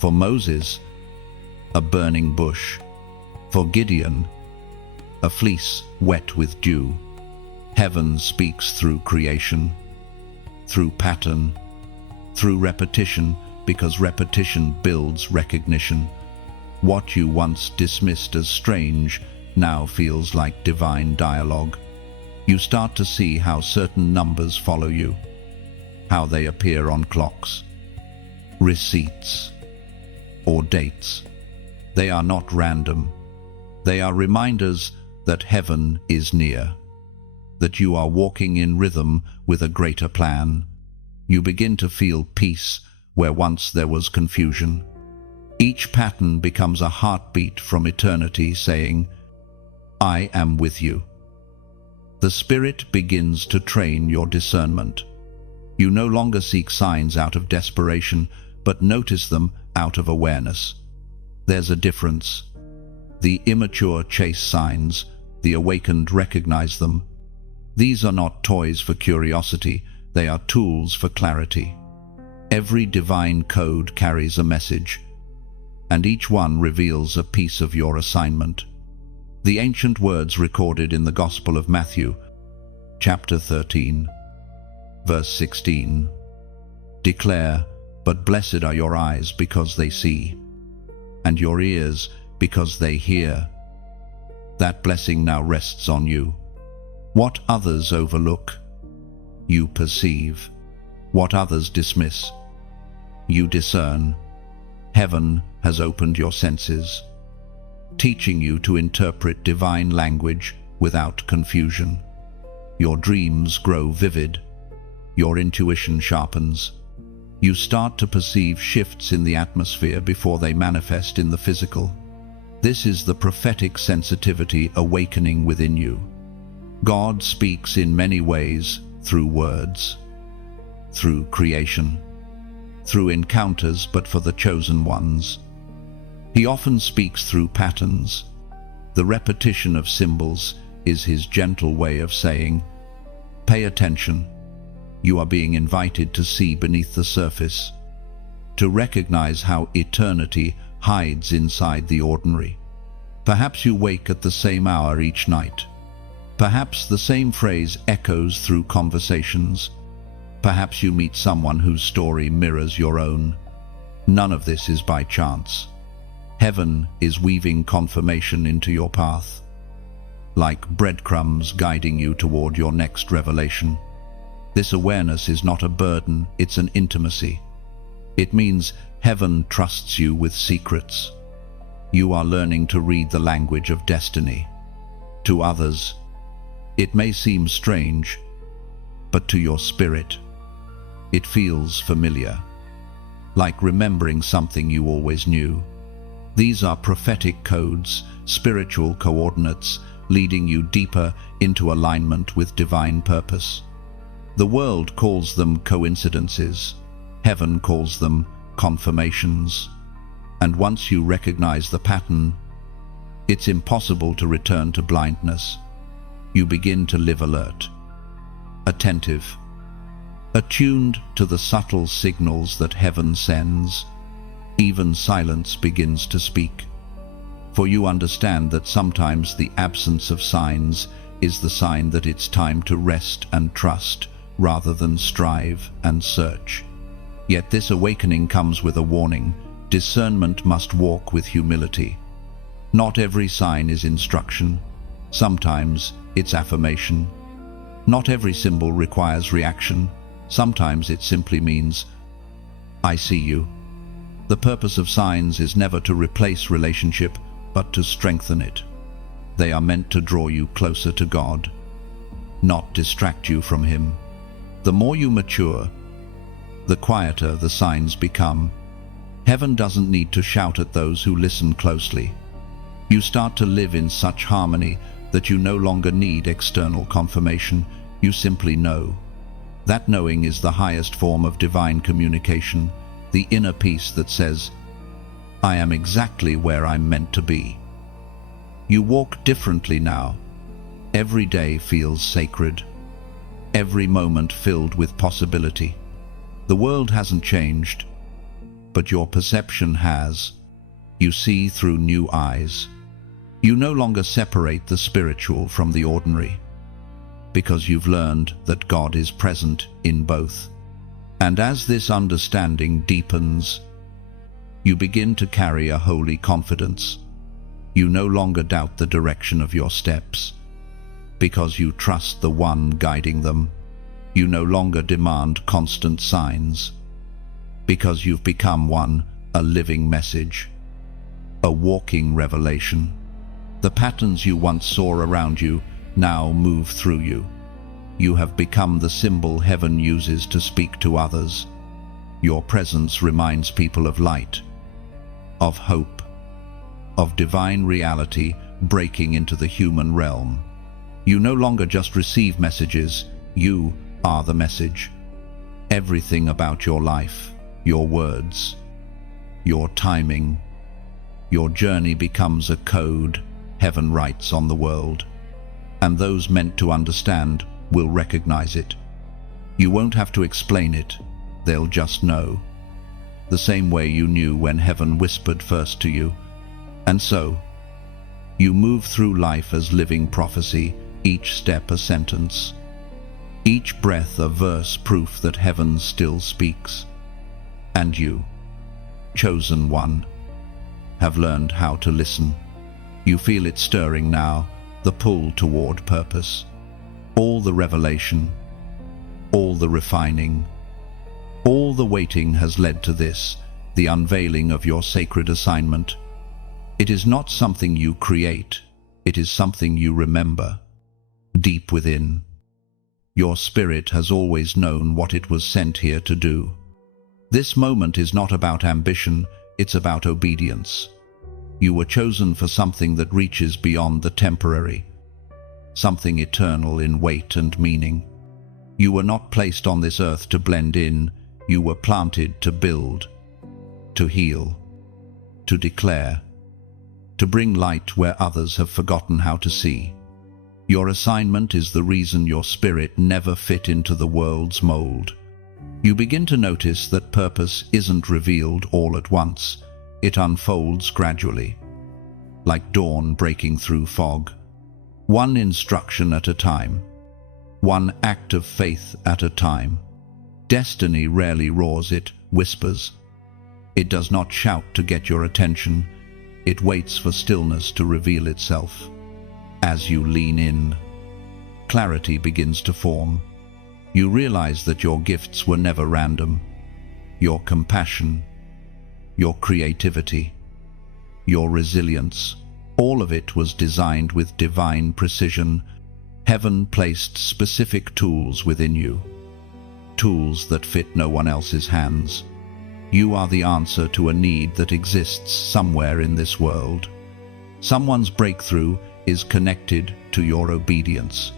For Moses, a burning bush. For Gideon, a fleece wet with dew. Heaven speaks through creation, through pattern, through repetition, because repetition builds recognition. What you once dismissed as strange now feels like divine dialogue. You start to see how certain numbers follow you, how they appear on clocks, receipts, or dates. They are not random. They are reminders that heaven is near, that you are walking in rhythm with a greater plan. You begin to feel peace where once there was confusion. Each pattern becomes a heartbeat from eternity saying, I am with you. The Spirit begins to train your discernment. You no longer seek signs out of desperation, but notice them out of awareness. There's a difference. The immature chase signs, the awakened recognize them. These are not toys for curiosity, they are tools for clarity. Every divine code carries a message, and each one reveals a piece of your assignment. The ancient words recorded in the Gospel of Matthew, chapter 13, verse 16, declare, but blessed are your eyes because they see, and your ears because they hear. That blessing now rests on you. What others overlook, you perceive. What others dismiss, you discern. Heaven has opened your senses, teaching you to interpret divine language without confusion. Your dreams grow vivid, your intuition sharpens. You start to perceive shifts in the atmosphere before they manifest in the physical. This is the prophetic sensitivity awakening within you. God speaks in many ways, through words, through creation, through encounters, but for the chosen ones. He often speaks through patterns. The repetition of symbols is his gentle way of saying, pay attention. You are being invited to see beneath the surface, to recognize how eternity hides inside the ordinary. Perhaps you wake at the same hour each night. Perhaps the same phrase echoes through conversations. Perhaps you meet someone whose story mirrors your own. None of this is by chance. Heaven is weaving confirmation into your path, like breadcrumbs guiding you toward your next revelation. This awareness is not a burden, it's an intimacy. It means heaven trusts you with secrets. You are learning to read the language of destiny. To others, it may seem strange, but to your spirit, it feels familiar, like remembering something you always knew. These are prophetic codes, spiritual coordinates, leading you deeper into alignment with divine purpose. The world calls them coincidences. Heaven calls them confirmations. And once you recognize the pattern, it's impossible to return to blindness. You begin to live alert, attentive, attuned to the subtle signals that heaven sends. Even silence begins to speak. For you understand that sometimes the absence of signs is the sign that it's time to rest and trust rather than strive and search. Yet this awakening comes with a warning. Discernment must walk with humility. Not every sign is instruction. Sometimes it's affirmation. Not every symbol requires reaction. Sometimes it simply means, I see you. The purpose of signs is never to replace relationship, but to strengthen it. They are meant to draw you closer to God, not distract you from Him. The more you mature, the quieter the signs become. Heaven doesn't need to shout at those who listen closely. You start to live in such harmony that you no longer need external confirmation. You simply know. That knowing is the highest form of divine communication, the inner peace that says, I am exactly where I'm meant to be. You walk differently now. Every day feels sacred. Every moment filled with possibility. The world hasn't changed, but your perception has. You see through new eyes. You no longer separate the spiritual from the ordinary, because you've learned that God is present in both. And as this understanding deepens, you begin to carry a holy confidence. You no longer doubt the direction of your steps, because you trust the one guiding them. You no longer demand constant signs, because you've become a living message, a walking revelation. The patterns you once saw around you now move through you. You have become the symbol heaven uses to speak to others. Your presence reminds people of light, of hope, of divine reality breaking into the human realm. You no longer just receive messages, you are the message. Everything about your life, your words, your timing, your journey becomes a code heaven writes on the world, and those meant to understand will recognize it. You won't have to explain it, they'll just know. The same way you knew when heaven whispered first to you. And so, you move through life as living prophecy, each step a sentence, each breath a verse, proof that heaven still speaks. And you, chosen one, have learned how to listen. You feel it stirring now, the pull toward purpose. All the revelation, all the refining, all the waiting has led to this, the unveiling of your sacred assignment. It is not something you create, it is something you remember, deep within. Your spirit has always known what it was sent here to do. This moment is not about ambition, it's about obedience. You were chosen for something that reaches beyond the temporary, something eternal in weight and meaning. You were not placed on this earth to blend in, you were planted to build, to heal, to declare, to bring light where others have forgotten how to see. Your assignment is the reason your spirit never fit into the world's mold. You begin to notice that purpose isn't revealed all at once. It unfolds gradually, like dawn breaking through fog. One instruction at a time, one act of faith at a time. Destiny rarely roars, it whispers. It does not shout to get your attention. It waits for stillness to reveal itself. As you lean in, clarity begins to form. You realize that your gifts were never random. Your compassion, your creativity, your resilience, all of it was designed with divine precision. Heaven placed specific tools within you, tools that fit no one else's hands. You are the answer to a need that exists somewhere in this world. Someone's breakthrough is connected to your obedience.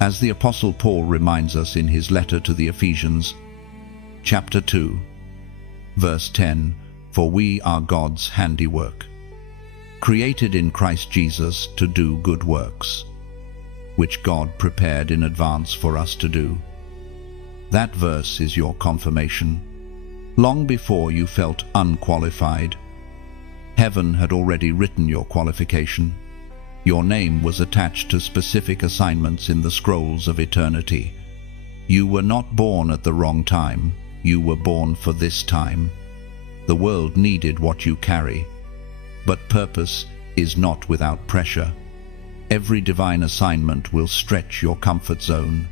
As the Apostle Paul reminds us in his letter to the Ephesians, chapter 2, verse 10, "For we are God's handiwork, created in Christ Jesus to do good works, which God prepared in advance for us to do." That verse is your confirmation. Long before you felt unqualified, heaven had already written your qualification. Your name was attached to specific assignments in the scrolls of eternity. You were not born at the wrong time. You were born for this time. The world needed what you carry. But purpose is not without pressure. Every divine assignment will stretch your comfort zone.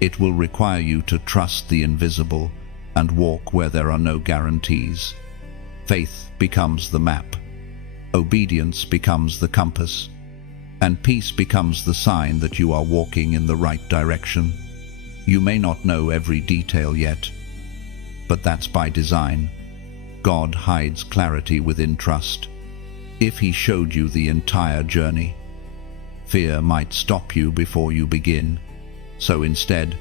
It will require you to trust the invisible and walk where there are no guarantees. Faith becomes the map. Obedience becomes the compass. And peace becomes the sign that you are walking in the right direction. You may not know every detail yet, but that's by design. God hides clarity within trust. If He showed you the entire journey, fear might stop you before you begin. So instead,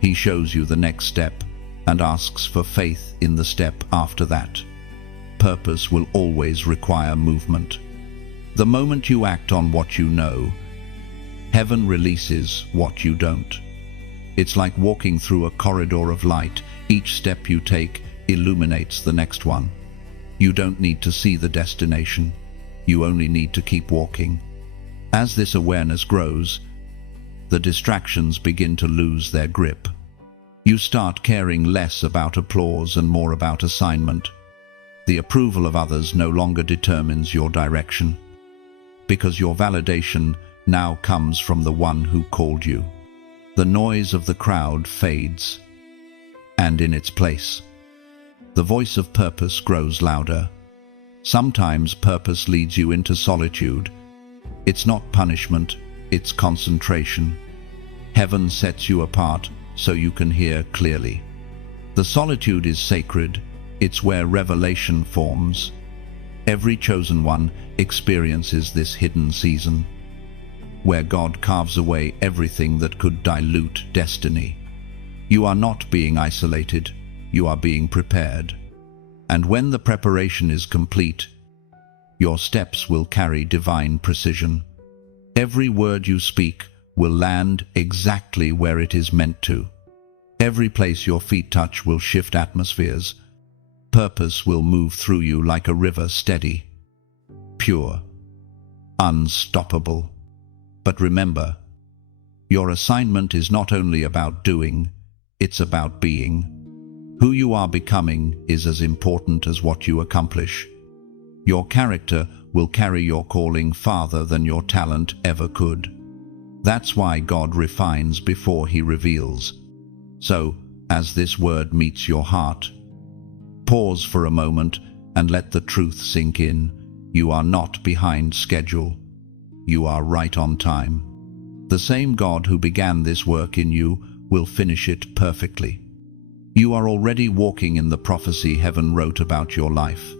He shows you the next step and asks for faith in the step after that. Purpose will always require movement. The moment you act on what you know, heaven releases what you don't. It's like walking through a corridor of light. Each step you take illuminates the next one. You don't need to see the destination. You only need to keep walking. As this awareness grows, the distractions begin to lose their grip. You start caring less about applause and more about assignment. The approval of others no longer determines your direction, because your validation now comes from the one who called you. The noise of the crowd fades, and in its place, the voice of purpose grows louder. Sometimes purpose leads you into solitude. It's not punishment, it's concentration. Heaven sets you apart so you can hear clearly. The solitude is sacred. It's where revelation forms. Every chosen one experiences this hidden season, where God carves away everything that could dilute destiny. You are not being isolated, you are being prepared. And when the preparation is complete, your steps will carry divine precision. Every word you speak will land exactly where it is meant to. Every place your feet touch will shift atmospheres. Purpose will move through you like a river, steady, pure, unstoppable. But remember, your assignment is not only about doing, it's about being. Who you are becoming is as important as what you accomplish. Your character will carry your calling farther than your talent ever could. That's why God refines before He reveals. So, as this word meets your heart, pause for a moment and let the truth sink in. You are not behind schedule. You are right on time. The same God who began this work in you will finish it perfectly. You are already walking in the prophecy heaven wrote about your life.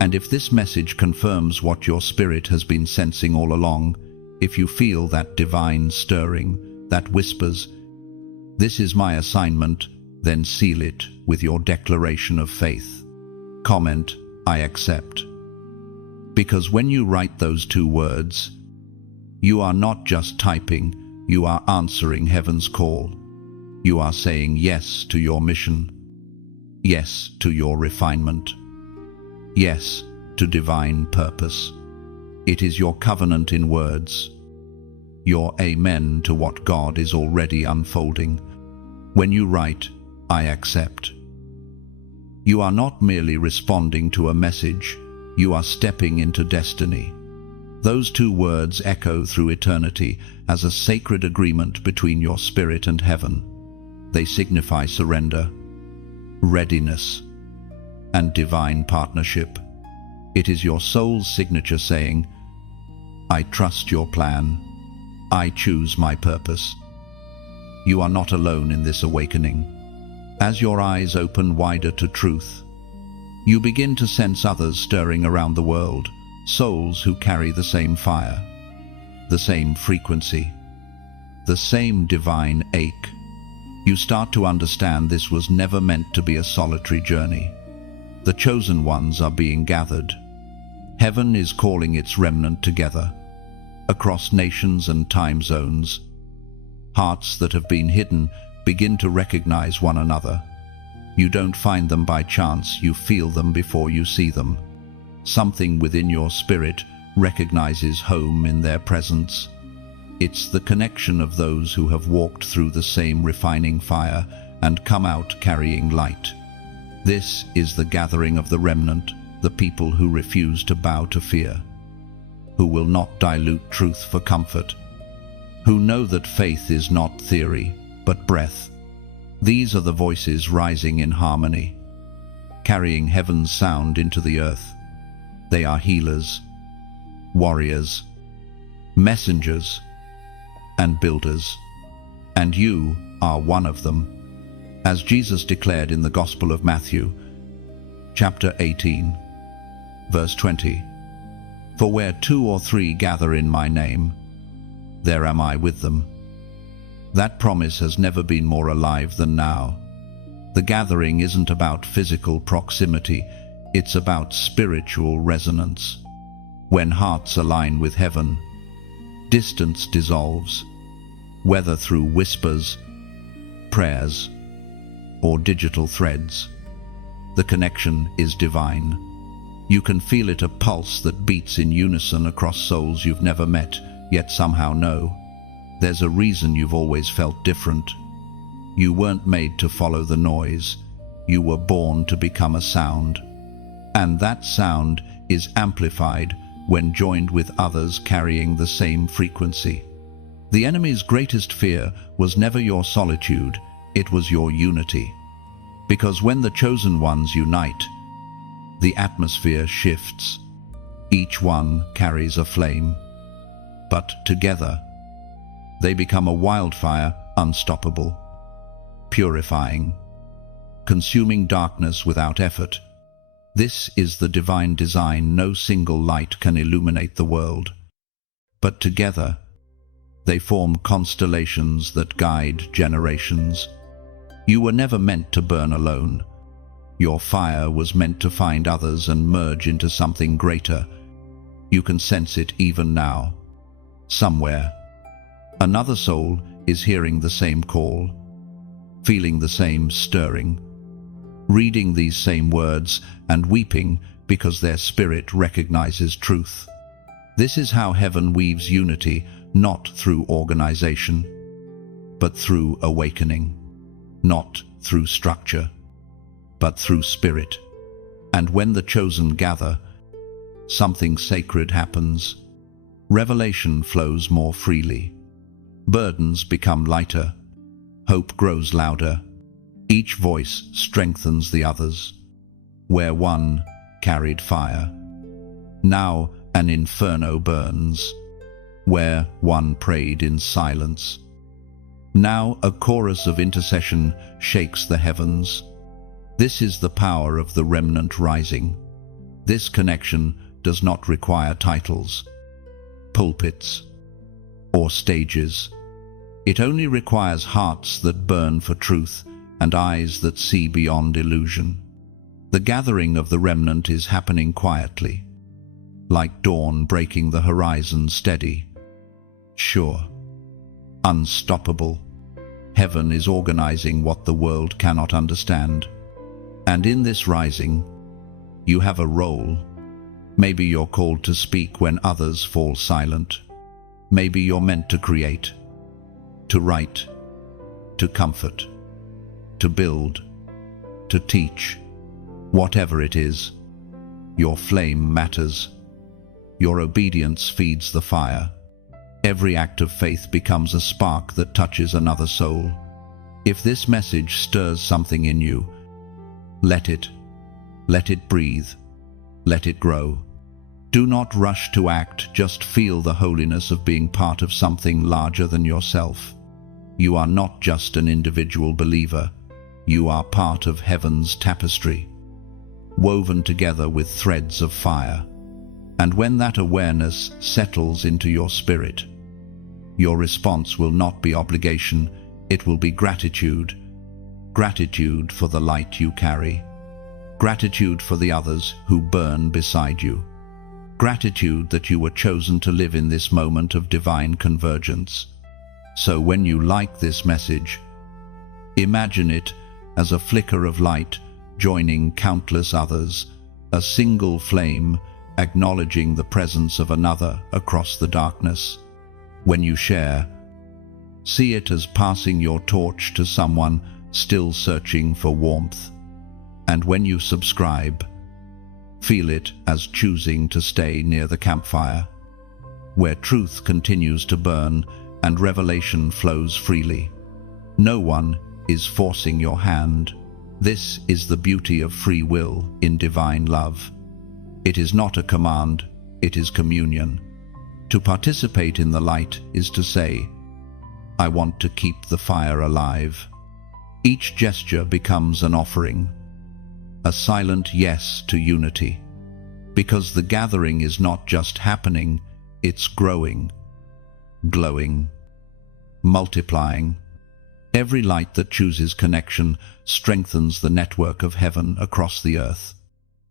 And if this message confirms what your spirit has been sensing all along, if you feel that divine stirring that whispers, "This is my assignment," then seal it with your declaration of faith. Comment, "I accept." Because when you write those two words, you are not just typing, you are answering heaven's call. You are saying yes to your mission, yes to your refinement, yes to divine purpose. It is your covenant in words, your amen to what God is already unfolding. When you write, "I accept," you are not merely responding to a message, You are stepping into destiny. Those two words echo through eternity as a sacred agreement between your spirit and heaven. They signify surrender, readiness, and divine partnership. It is your soul's signature saying, I trust your plan. I choose my purpose. You are not alone in this awakening. As your eyes open wider to truth, you begin to sense others stirring around the world, souls who carry the same fire, the same frequency, the same divine ache. You start to understand this was never meant to be a solitary journey. The chosen ones are being gathered. Heaven is calling its remnant together, across nations and time zones. Hearts that have been hidden begin to recognize one another. You don't find them by chance, you feel them before you see them. Something within your spirit recognizes home in their presence. It's the connection of those who have walked through the same refining fire and come out carrying light. This is the gathering of the remnant, the people who refuse to bow to fear, who will not dilute truth for comfort, who know that faith is not theory, but breath. These are the voices rising in harmony, carrying heaven's sound into the earth. They are healers, warriors, messengers, and builders. And you are one of them. As Jesus declared in the Gospel of Matthew, chapter 18, verse 20, For where 2 or 3 gather in my name, there am I with them. That promise has never been more alive than now. The gathering isn't about physical proximity, it's about spiritual resonance. When hearts align with heaven, distance dissolves, whether through whispers, prayers, or digital threads. The connection is divine. You can feel it, a pulse that beats in unison across souls you've never met, yet somehow know. There's a reason you've always felt different. You weren't made to follow the noise. You were born to become a sound. And that sound is amplified when joined with others carrying the same frequency. The enemy's greatest fear was never your solitude, it was your unity. Because when the chosen ones unite, the atmosphere shifts. Each one carries a flame. But together, they become a wildfire, unstoppable, purifying, consuming darkness without effort. This is the divine design. No single light can illuminate the world. But together, they form constellations that guide generations. You were never meant to burn alone. Your fire was meant to find others and merge into something greater. You can sense it even now. Somewhere, another soul is hearing the same call, feeling the same stirring, reading these same words and weeping because their spirit recognizes truth. This is how heaven weaves unity, not through organization, but through awakening, not through structure, but through spirit. And when the chosen gather, something sacred happens. Revelation flows more freely. Burdens become lighter. Hope grows louder. Each voice strengthens the others. Where one carried fire, now an inferno burns. Where one prayed in silence, now a chorus of intercession shakes the heavens. This is the power of the remnant rising. This connection does not require titles, pulpits, or stages. It only requires hearts that burn for truth and eyes that see beyond illusion. The gathering of the remnant is happening quietly, like dawn breaking the horizon, steady, sure, unstoppable. Heaven is organizing what the world cannot understand. And in this rising, you have a role. Maybe you're called to speak when others fall silent. Maybe you're meant to create, to write, to comfort, to build, to teach. Whatever it is, Your flame matters. Your obedience feeds the fire. Every act of faith becomes a spark that touches another soul. If this message stirs something in you, let it breathe, let it grow. Do not rush to act, just feel the holiness of being part of something larger than yourself. You are not just an individual believer, you are part of heaven's tapestry, woven together with threads of fire. And when that awareness settles into your spirit, your response will not be obligation, it will be gratitude. Gratitude for the light you carry. Gratitude for the others who burn beside you. Gratitude that you were chosen to live in this moment of divine convergence. So when you like this message, imagine it as a flicker of light joining countless others, a single flame acknowledging the presence of another across the darkness. When you share, see it as passing your torch to someone still searching for warmth. And when you subscribe, feel it as choosing to stay near the campfire, where truth continues to burn and revelation flows freely. No one is forcing your hand. This is the beauty of free will in divine love. It is not a command, it is communion. To participate in the light is to say, I want to keep the fire alive. Each gesture becomes an offering, a silent yes to unity. Because the gathering is not just happening, it's growing, glowing, multiplying. Every light that chooses connection strengthens the network of heaven across the earth.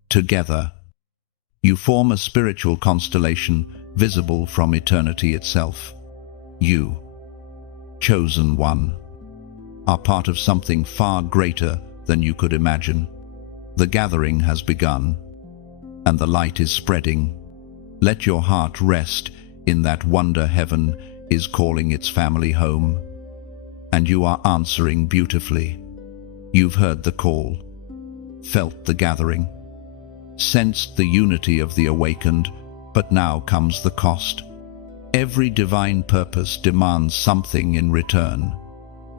Together, you form a spiritual constellation visible from eternity itself. You, chosen one, are part of something far greater than you could imagine. The gathering has begun, and the light is spreading. Let your heart rest in that wonder heaven is calling its family home. And you are answering beautifully. You've heard the call, felt the gathering, sensed the unity of the awakened, but now comes the cost. Every divine purpose demands something in return.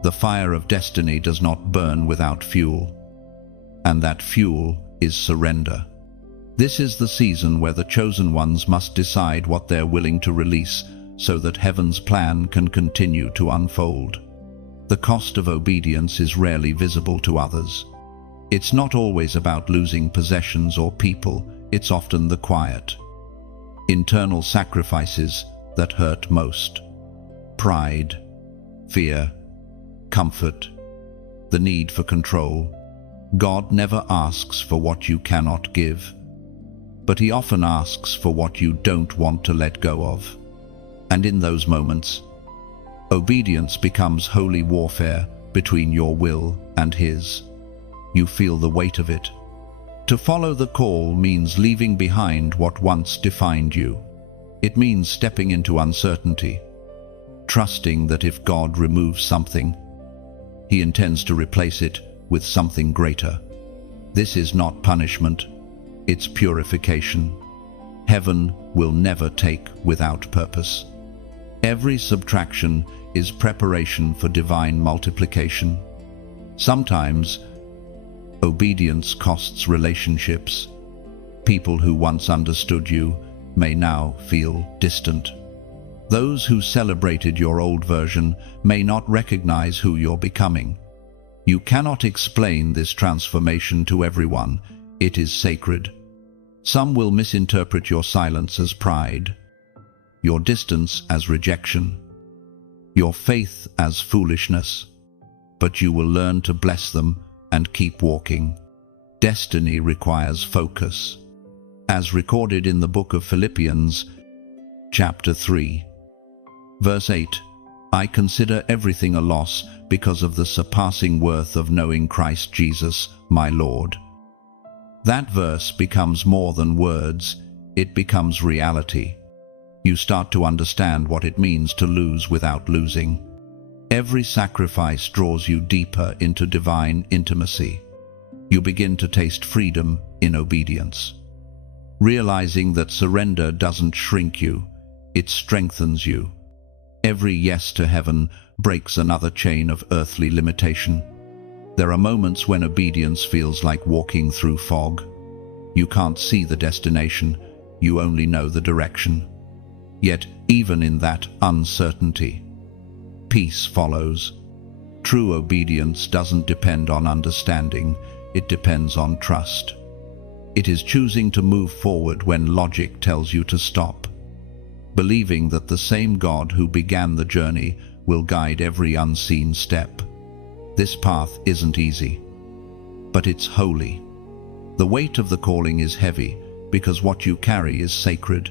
The fire of destiny does not burn without fuel, and that fuel is surrender. This is the season where the chosen ones must decide what they're willing to release so that heaven's plan can continue to unfold. The cost of obedience is rarely visible to others. It's not always about losing possessions or people, it's often the quiet, internal sacrifices that hurt most. Pride, fear, comfort, the need for control. God never asks for what you cannot give, but He often asks for what you don't want to let go of. And in those moments, obedience becomes holy warfare between your will and His. You feel the weight of it. To follow the call means leaving behind what once defined you. It means stepping into uncertainty, trusting that if God removes something, He intends to replace it with something greater. This is not punishment, it's purification. Heaven will never take without purpose. Every subtraction is preparation for divine multiplication. Sometimes, obedience costs relationships. People who once understood you may now feel distant. Those who celebrated your old version may not recognize who you're becoming. You cannot explain this transformation to everyone. It is sacred. Some will misinterpret your silence as pride, your distance as rejection, your faith as foolishness, but you will learn to bless them and keep walking. Destiny requires focus. As recorded in the book of Philippians, chapter 3, verse 8, I consider everything a loss because of the surpassing worth of knowing Christ Jesus, my Lord. That verse becomes more than words, it becomes reality. You start to understand what it means to lose without losing. Every sacrifice draws you deeper into divine intimacy. You begin to taste freedom in obedience. realizing that surrender doesn't shrink you, it strengthens you. Every yes to heaven breaks another chain of earthly limitation. There are moments when obedience feels like walking through fog. You can't see the destination, you only know the direction. Yet, even in that uncertainty, peace follows. True obedience doesn't depend on understanding, it depends on trust. It is choosing to move forward when logic tells you to stop. Believing that the same God who began the journey will guide every unseen step. This path isn't easy, but it's holy. The weight of the calling is heavy because what you carry is sacred.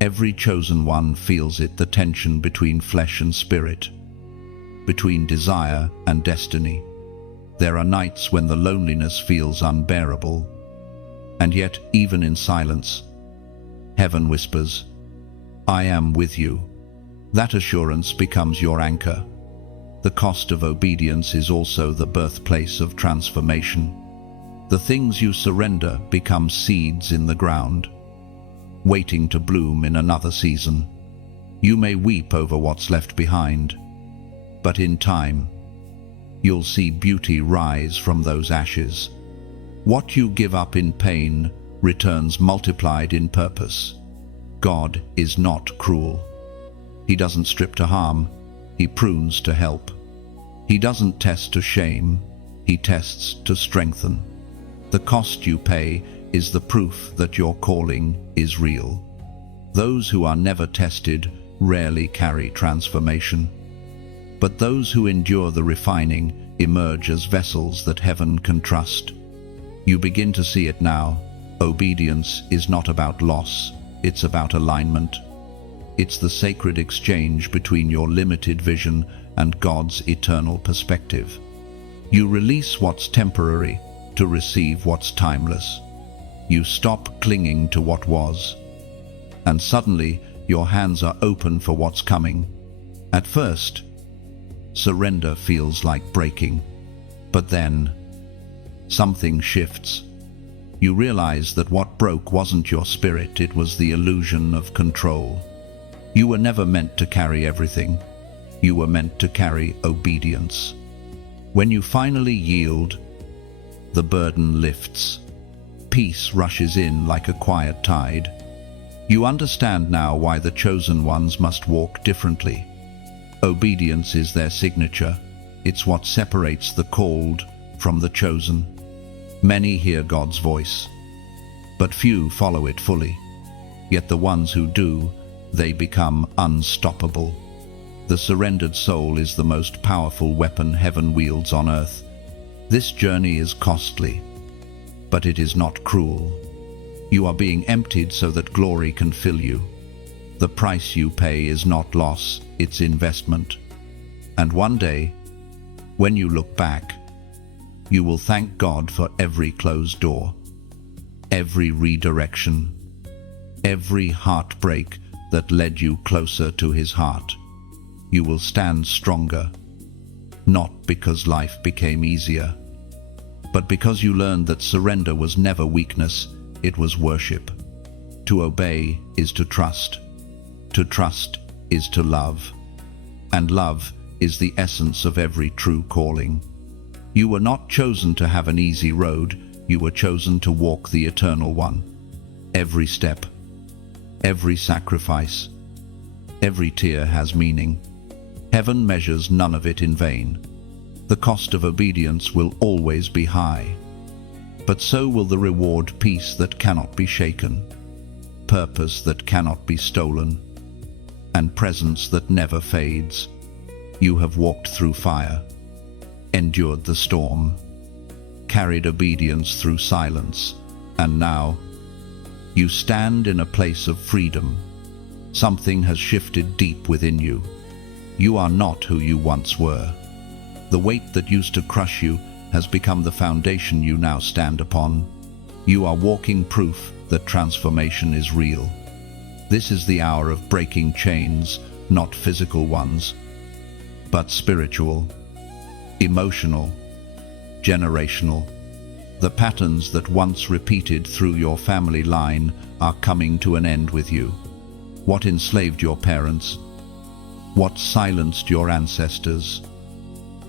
Every chosen one feels it, the tension between flesh and spirit, between desire and destiny. There are nights when the loneliness feels unbearable, and yet, even in silence, heaven whispers, "I am with you." That assurance becomes your anchor. The cost of obedience is also the birthplace of transformation. The things you surrender become seeds in the ground, waiting to bloom in another season. You may weep over what's left behind, but in time, you'll see beauty rise from those ashes. What you give up in pain returns multiplied in purpose. God is not cruel. He doesn't strip to harm, he prunes to help. He doesn't test to shame, he tests to strengthen. The cost you pay is the proof that your calling is real. Those who are never tested rarely carry transformation, but those who endure the refining emerge as vessels that heaven can trust. You begin to see it now. Obedience is not about loss, it's about alignment. It's the sacred exchange between your limited vision and God's eternal perspective. You release what's temporary to receive what's timeless. You stop clinging to what was, and suddenly your hands are open for what's coming. At first, surrender feels like breaking, but then something shifts. You realize that what broke wasn't your spirit, it was the illusion of control. You were never meant to carry everything. You were meant to carry obedience. When you finally yield, the burden lifts. Peace rushes in like a quiet tide. You understand now why the chosen ones must walk differently. Obedience is their signature. It's what separates the called from the chosen. Many hear God's voice, but few follow it fully. Yet the ones who do, they become unstoppable. The surrendered soul is the most powerful weapon heaven wields on earth. This journey is costly, but it is not cruel. You are being emptied so that glory can fill you. The price you pay is not loss, it's investment. And one day, when you look back, you will thank God for every closed door, every redirection, every heartbreak that led you closer to His heart. You will stand stronger, not because life became easier, but because you learned that surrender was never weakness, it was worship. To obey is to trust. To trust is to love. And love is the essence of every true calling. You were not chosen to have an easy road, you were chosen to walk the eternal one. Every step, every sacrifice, every tear has meaning. Heaven measures none of it in vain. The cost of obedience will always be high, but so will the reward: peace that cannot be shaken, purpose that cannot be stolen, and presence that never fades. You have walked through fire, endured the storm, carried obedience through silence, and now you stand in a place of freedom. Something has shifted deep within you. You are not who you once were. The weight that used to crush you has become the foundation you now stand upon. You are walking proof that transformation is real. This is the hour of breaking chains, not physical ones, but spiritual, emotional, generational. The patterns that once repeated through your family line are coming to an end with you. What enslaved your parents, what silenced your ancestors,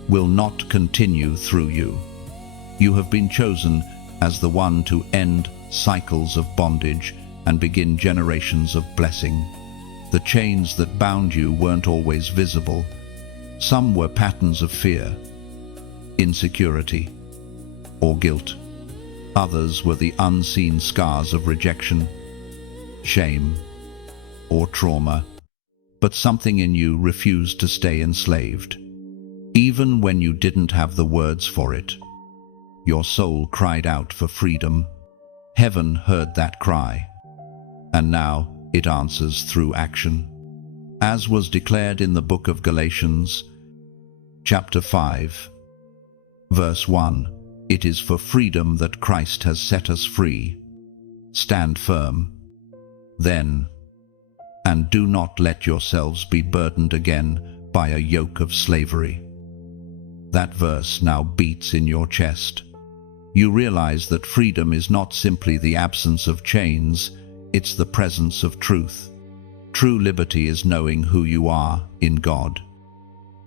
will not continue through you. You have been chosen as the one to end cycles of bondage and begin generations of blessing. The chains that bound you weren't always visible. Some were patterns of fear, insecurity, or guilt. Others were the unseen scars of rejection, shame, or trauma. But something in you refused to stay enslaved. Even when you didn't have the words for it, your soul cried out for freedom. Heaven heard that cry, and now it answers through action. As was declared in the book of Galatians, chapter 5, verse 1, "It is for freedom that Christ has set us free. Stand firm, then, and do not let yourselves be burdened again by a yoke of slavery." That verse now beats in your chest. You realize that freedom is not simply the absence of chains, it's the presence of truth. True liberty is knowing who you are in God,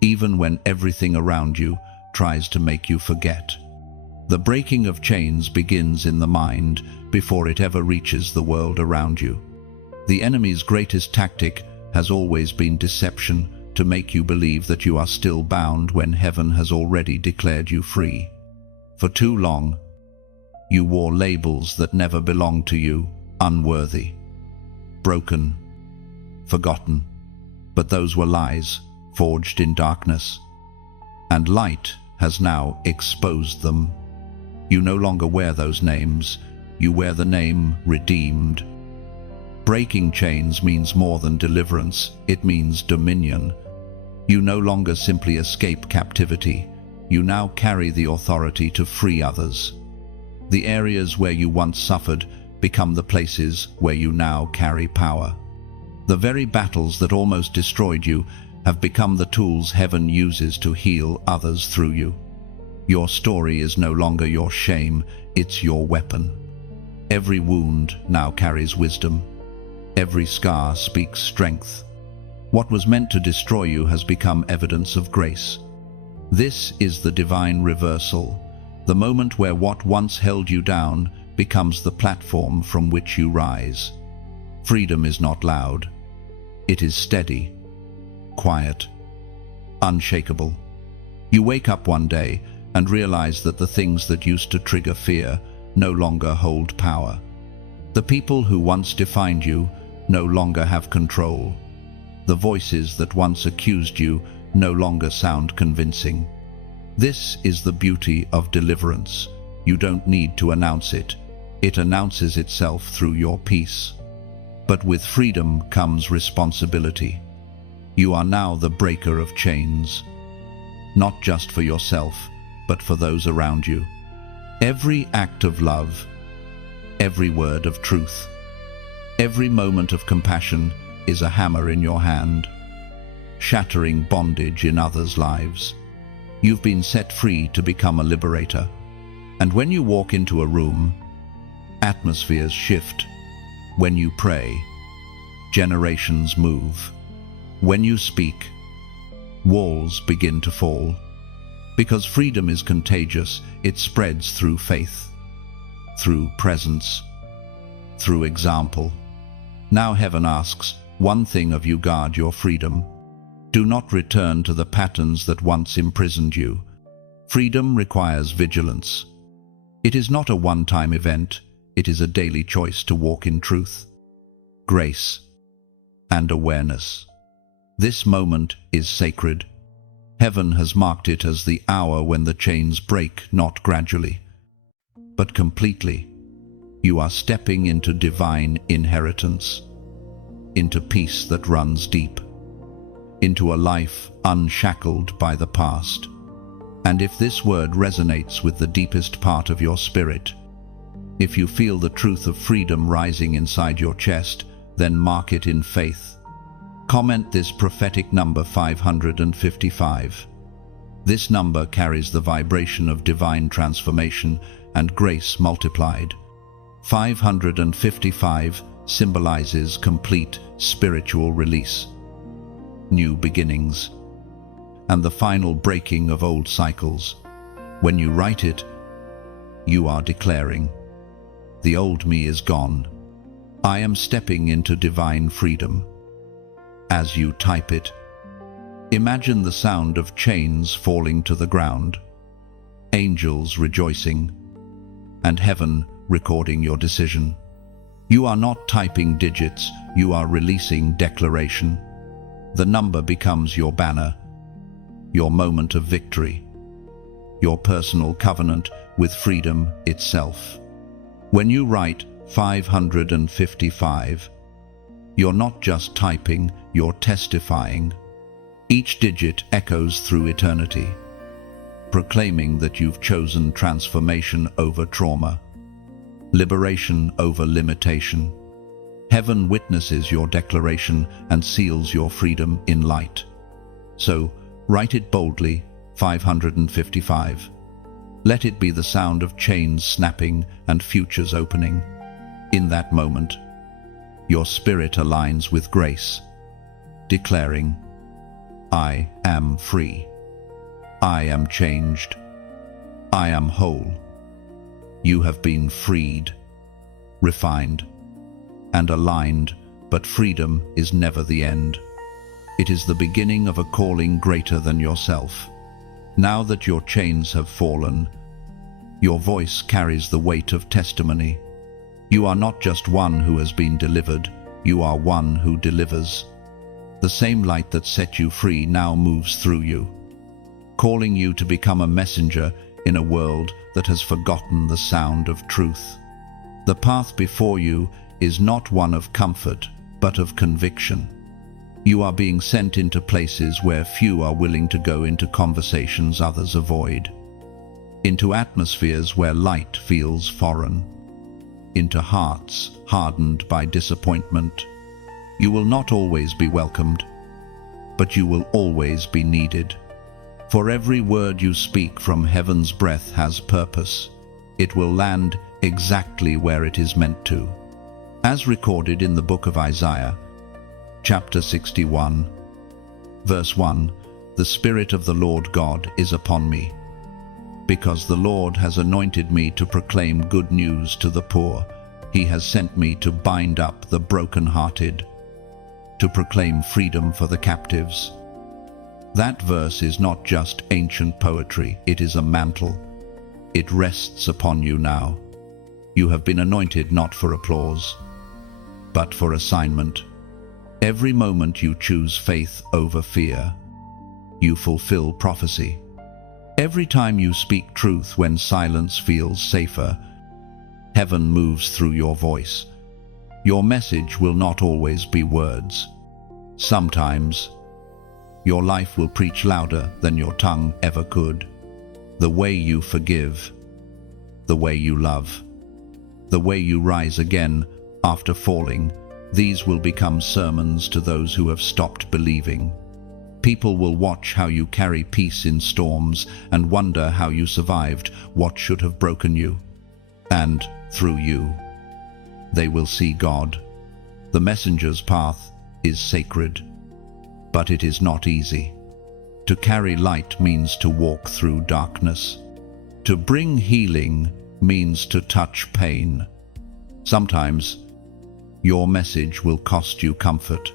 even when everything around you tries to make you forget. The breaking of chains begins in the mind before it ever reaches the world around you. The enemy's greatest tactic has always been deception, to make you believe that you are still bound when heaven has already declared you free. For too long, you wore labels that never belonged to you: unworthy, broken, forgotten. But those were lies, forged in darkness, and light has now exposed them. You no longer wear those names, you wear the name redeemed. Breaking chains means more than deliverance, it means dominion. You no longer simply escape captivity, you now carry the authority to free others. The areas where you once suffered become the places where you now carry power. The very battles that almost destroyed you have become the tools heaven uses to heal others through you. Your story is no longer your shame, it's your weapon. Every wound now carries wisdom. Every scar speaks strength. What was meant to destroy you has become evidence of grace. This is the divine reversal, the moment where what once held you down becomes the platform from which you rise. Freedom is not loud. It is steady, quiet, unshakable. You wake up one day and realize that the things that used to trigger fear no longer hold power. The people who once defined you no longer have control. The voices that once accused you no longer sound convincing. This is the beauty of deliverance. You don't need to announce it. It announces itself through your peace. But with freedom comes responsibility. You are now the breaker of chains, not just for yourself, but for those around you. Every act of love, every word of truth, every moment of compassion is a hammer in your hand, shattering bondage in others' lives. You've been set free to become a liberator. And when you walk into a room, atmospheres shift. When you pray, generations move. When you speak, walls begin to fall. Because freedom is contagious, it spreads through faith, through presence, through example. Now heaven asks one thing of you: guard your freedom. Do not return to the patterns that once imprisoned you. Freedom requires vigilance. It is not a one-time event, it is a daily choice to walk in truth, grace, and awareness. This moment is sacred. Heaven has marked it as the hour when the chains break, not gradually, but completely. You are stepping into divine inheritance, into peace that runs deep, into a life unshackled by the past. And if this word resonates with the deepest part of your spirit, if you feel the truth of freedom rising inside your chest, then mark it in faith. Comment this prophetic number 555. This number carries the vibration of divine transformation, and grace multiplied. 555 symbolizes complete spiritual release, new beginnings, and the final breaking of old cycles. When you write it, you are declaring, "The old me is gone. I am stepping into divine freedom." As you type it, imagine the sound of chains falling to the ground, angels rejoicing, and heaven recording your decision. You are not typing digits, you are releasing declaration. The number becomes your banner, your moment of victory, your personal covenant with freedom itself. When you write 555, you're not just typing, you're testifying. Each digit echoes through eternity, proclaiming that you've chosen transformation over trauma, liberation over limitation. Heaven witnesses your declaration and seals your freedom in light. So, write it boldly, 555. Let it be the sound of chains snapping and futures opening. In that moment, your spirit aligns with grace, declaring, "I am free. I am changed. I am whole." You have been freed, refined, and aligned, but freedom is never the end. It is the beginning of a calling greater than yourself. Now that your chains have fallen, your voice carries the weight of testimony. You are not just one who has been delivered, you are one who delivers. The same light that set you free now moves through you, calling you to become a messenger in a world that has forgotten the sound of truth. The path before you is not one of comfort, but of conviction. You are being sent into places where few are willing to go, into conversations others avoid, into atmospheres where light feels foreign, into hearts hardened by disappointment. You will not always be welcomed, but you will always be needed. For every word you speak from heaven's breath has purpose. It will land exactly where it is meant to. As recorded in the book of Isaiah, chapter 61, verse 1, "The Spirit of the Lord God is upon me, because the Lord has anointed me to proclaim good news to the poor. He has sent me to bind up the brokenhearted, to proclaim freedom for the captives." That verse is not just ancient poetry, it is a mantle. It rests upon you now. You have been anointed not for applause, but for assignment. Every moment you choose faith over fear, you fulfill prophecy. Every time you speak truth when silence feels safer, heaven moves through your voice. Your message will not always be words. Sometimes, your life will preach louder than your tongue ever could. The way you forgive, the way you love, the way you rise again after falling, these will become sermons to those who have stopped believing. People will watch how you carry peace in storms and wonder how you survived what should have broken you. And through you, they will see God. The messenger's path is sacred, but it is not easy. To carry light means to walk through darkness. To bring healing means to touch pain. Sometimes, your message will cost you comfort,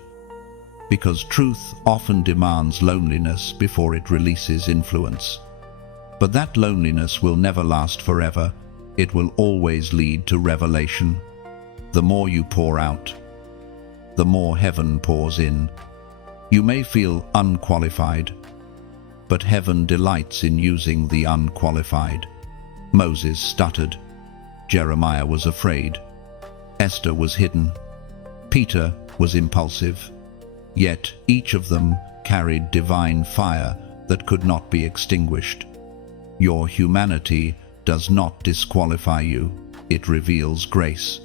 because truth often demands loneliness before it releases influence. But that loneliness will never last forever. It will always lead to revelation. The more you pour out, the more heaven pours in. You may feel unqualified, but heaven delights in using the unqualified. Moses stuttered. Jeremiah was afraid. Esther was hidden. Peter was impulsive. Yet each of them carried divine fire that could not be extinguished. Your humanity does not disqualify you. It reveals grace.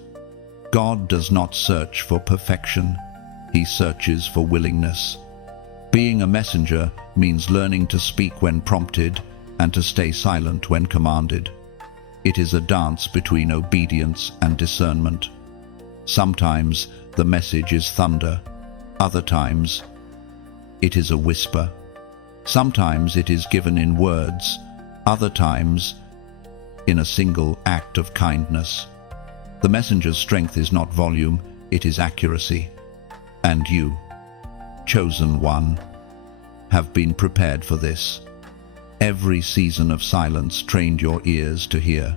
God does not search for perfection. He searches for willingness. Being a messenger means learning to speak when prompted and to stay silent when commanded. It is a dance between obedience and discernment. Sometimes the message is thunder, other times it is a whisper. Sometimes it is given in words, other times in a single act of kindness. The messenger's strength is not volume, it is accuracy. And you, chosen one, have been prepared for this. Every season of silence trained your ears to hear.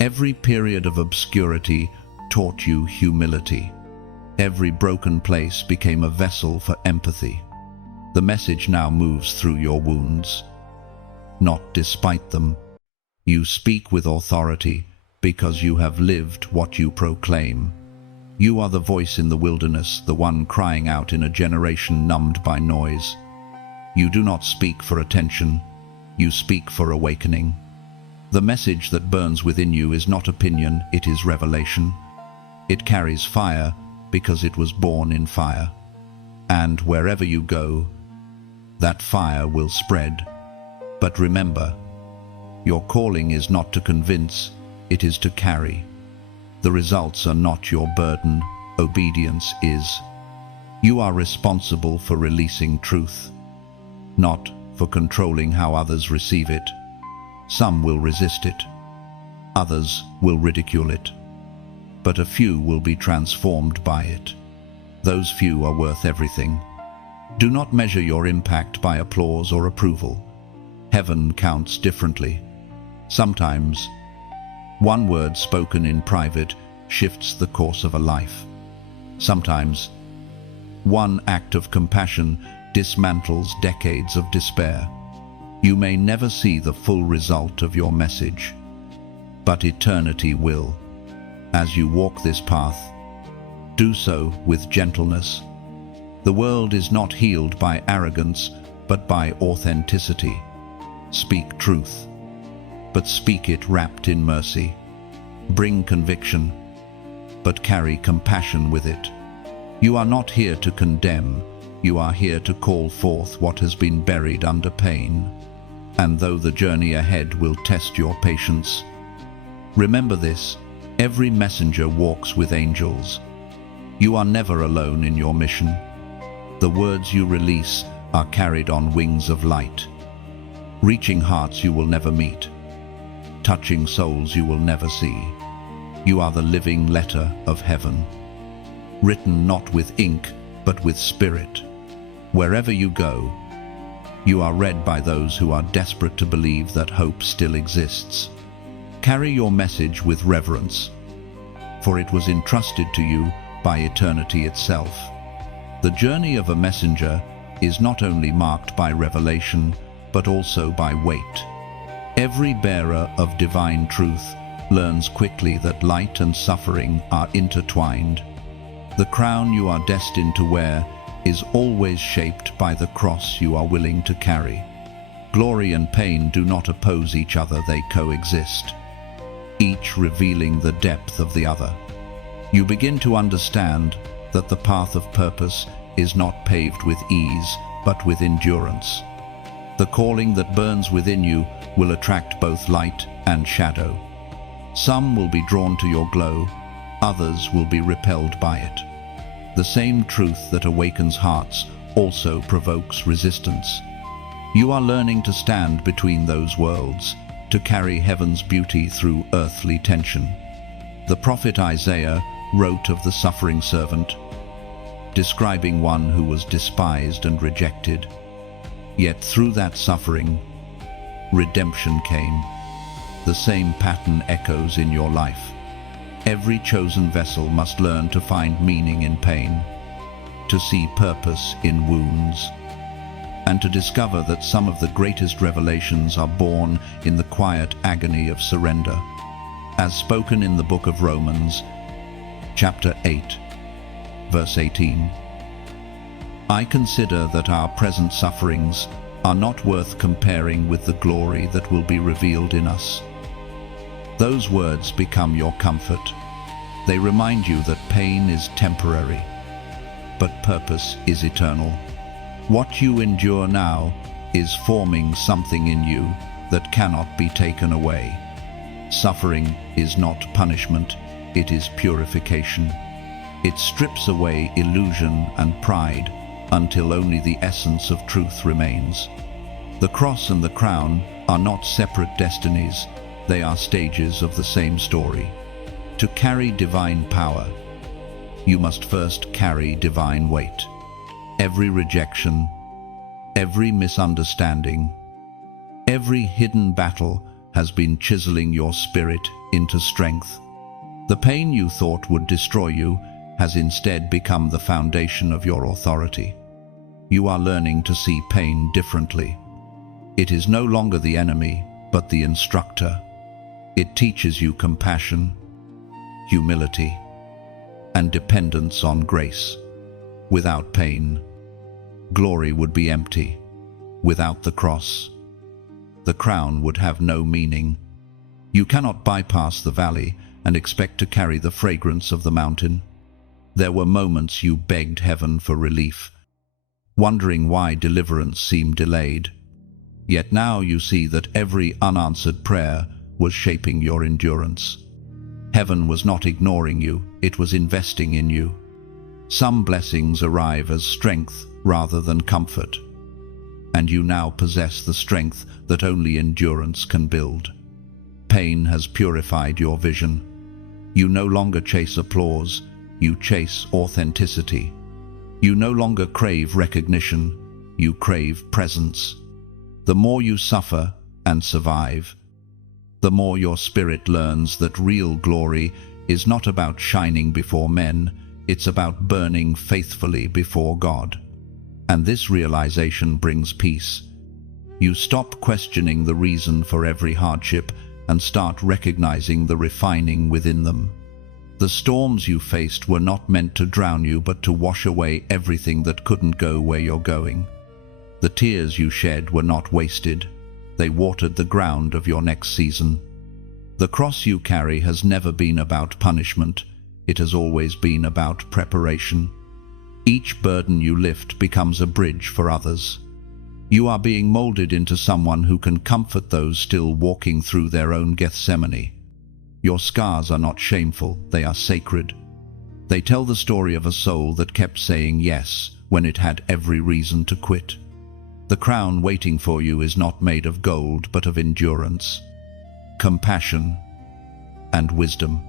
Every period of obscurity taught you humility. Every broken place became a vessel for empathy. The message now moves through your wounds, not despite them. You speak with authority because you have lived what you proclaim. You are the voice in the wilderness, the one crying out in a generation numbed by noise. You do not speak for attention, you speak for awakening. The message that burns within you is not opinion, it is revelation. It carries fire because it was born in fire. And wherever you go, that fire will spread. But remember, your calling is not to convince, it is to carry. The results are not your burden, obedience is. You are responsible for releasing truth, not for controlling how others receive it. Some will resist it, others will ridicule it, but a few will be transformed by it. Those few are worth everything. Do not measure your impact by applause or approval. Heaven counts differently. Sometimes, one word spoken in private shifts the course of a life. Sometimes, one act of compassion dismantles decades of despair. You may never see the full result of your message, but eternity will. As you walk this path, do so with gentleness. The world is not healed by arrogance, but by authenticity. Speak truth, but speak it wrapped in mercy. Bring conviction, but carry compassion with it. You are not here to condemn, you are here to call forth what has been buried under pain. And though the journey ahead will test your patience, remember this: every messenger walks with angels. You are never alone in your mission. The words you release are carried on wings of light, reaching hearts you will never meet, touching souls you will never see. You are the living letter of heaven, written not with ink, but with spirit. Wherever you go, you are read by those who are desperate to believe that hope still exists. Carry your message with reverence, for it was entrusted to you by eternity itself. The journey of a messenger is not only marked by revelation, but also by weight. Every bearer of divine truth learns quickly that light and suffering are intertwined. The crown you are destined to wear is always shaped by the cross you are willing to carry. Glory and pain do not oppose each other, they coexist, each revealing the depth of the other. You begin to understand that the path of purpose is not paved with ease, but with endurance. The calling that burns within you will attract both light and shadow. Some will be drawn to your glow, others will be repelled by it. The same truth that awakens hearts also provokes resistance. You are learning to stand between those worlds, to carry heaven's beauty through earthly tension. The prophet Isaiah wrote of the suffering servant, describing one who was despised and rejected. Yet through that suffering, redemption came. The same pattern echoes in your life. Every chosen vessel must learn to find meaning in pain, to see purpose in wounds, and to discover that some of the greatest revelations are born in the quiet agony of surrender. As spoken in the book of Romans, chapter 8, verse 18, I consider that our present sufferings are not worth comparing with the glory that will be revealed in us. Those words become your comfort. They remind you that pain is temporary, but purpose is eternal. What you endure now is forming something in you that cannot be taken away. Suffering is not punishment, it is purification. It strips away illusion and pride until only the essence of truth remains. The cross and the crown are not separate destinies, they are stages of the same story. To carry divine power, you must first carry divine weight. Every rejection, every misunderstanding, every hidden battle has been chiseling your spirit into strength. The pain you thought would destroy you has instead become the foundation of your authority. You are learning to see pain differently. It is no longer the enemy, but the instructor. It teaches you compassion, humility, and dependence on grace. Without pain, glory would be empty. Without the cross, the crown would have no meaning. You cannot bypass the valley and expect to carry the fragrance of the mountain. There were moments you begged heaven for relief, wondering why deliverance seemed delayed. Yet now you see that every unanswered prayer was shaping your endurance. Heaven was not ignoring you, it was investing in you. Some blessings arrive as strength rather than comfort, and you now possess the strength that only endurance can build. Pain has purified your vision. You no longer chase applause, you chase authenticity. You no longer crave recognition, you crave presence. The more you suffer and survive, the more your spirit learns that real glory is not about shining before men, it's about burning faithfully before God. And this realization brings peace. You stop questioning the reason for every hardship and start recognizing the refining within them. The storms you faced were not meant to drown you, but to wash away everything that couldn't go where you're going. The tears you shed were not wasted. They watered the ground of your next season. The cross you carry has never been about punishment. It has always been about preparation. Each burden you lift becomes a bridge for others. You are being molded into someone who can comfort those still walking through their own Gethsemane. Your scars are not shameful, they are sacred. They tell the story of a soul that kept saying yes when it had every reason to quit. The crown waiting for you is not made of gold, but of endurance, compassion, and wisdom.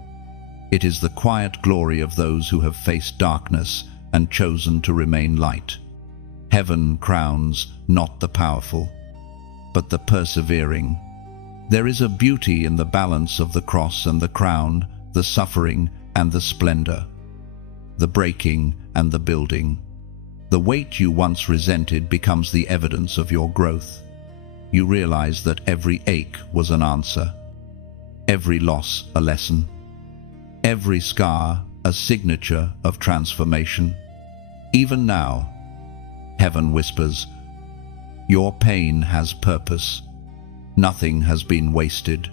It is the quiet glory of those who have faced darkness and chosen to remain light. Heaven crowns not the powerful, but the persevering. There is a beauty in the balance of the cross and the crown, the suffering and the splendor, the breaking and the building. The weight you once resented becomes the evidence of your growth. You realize that every ache was an answer, every loss a lesson, every scar a signature of transformation. Even now, heaven whispers, your pain has purpose. Nothing has been wasted.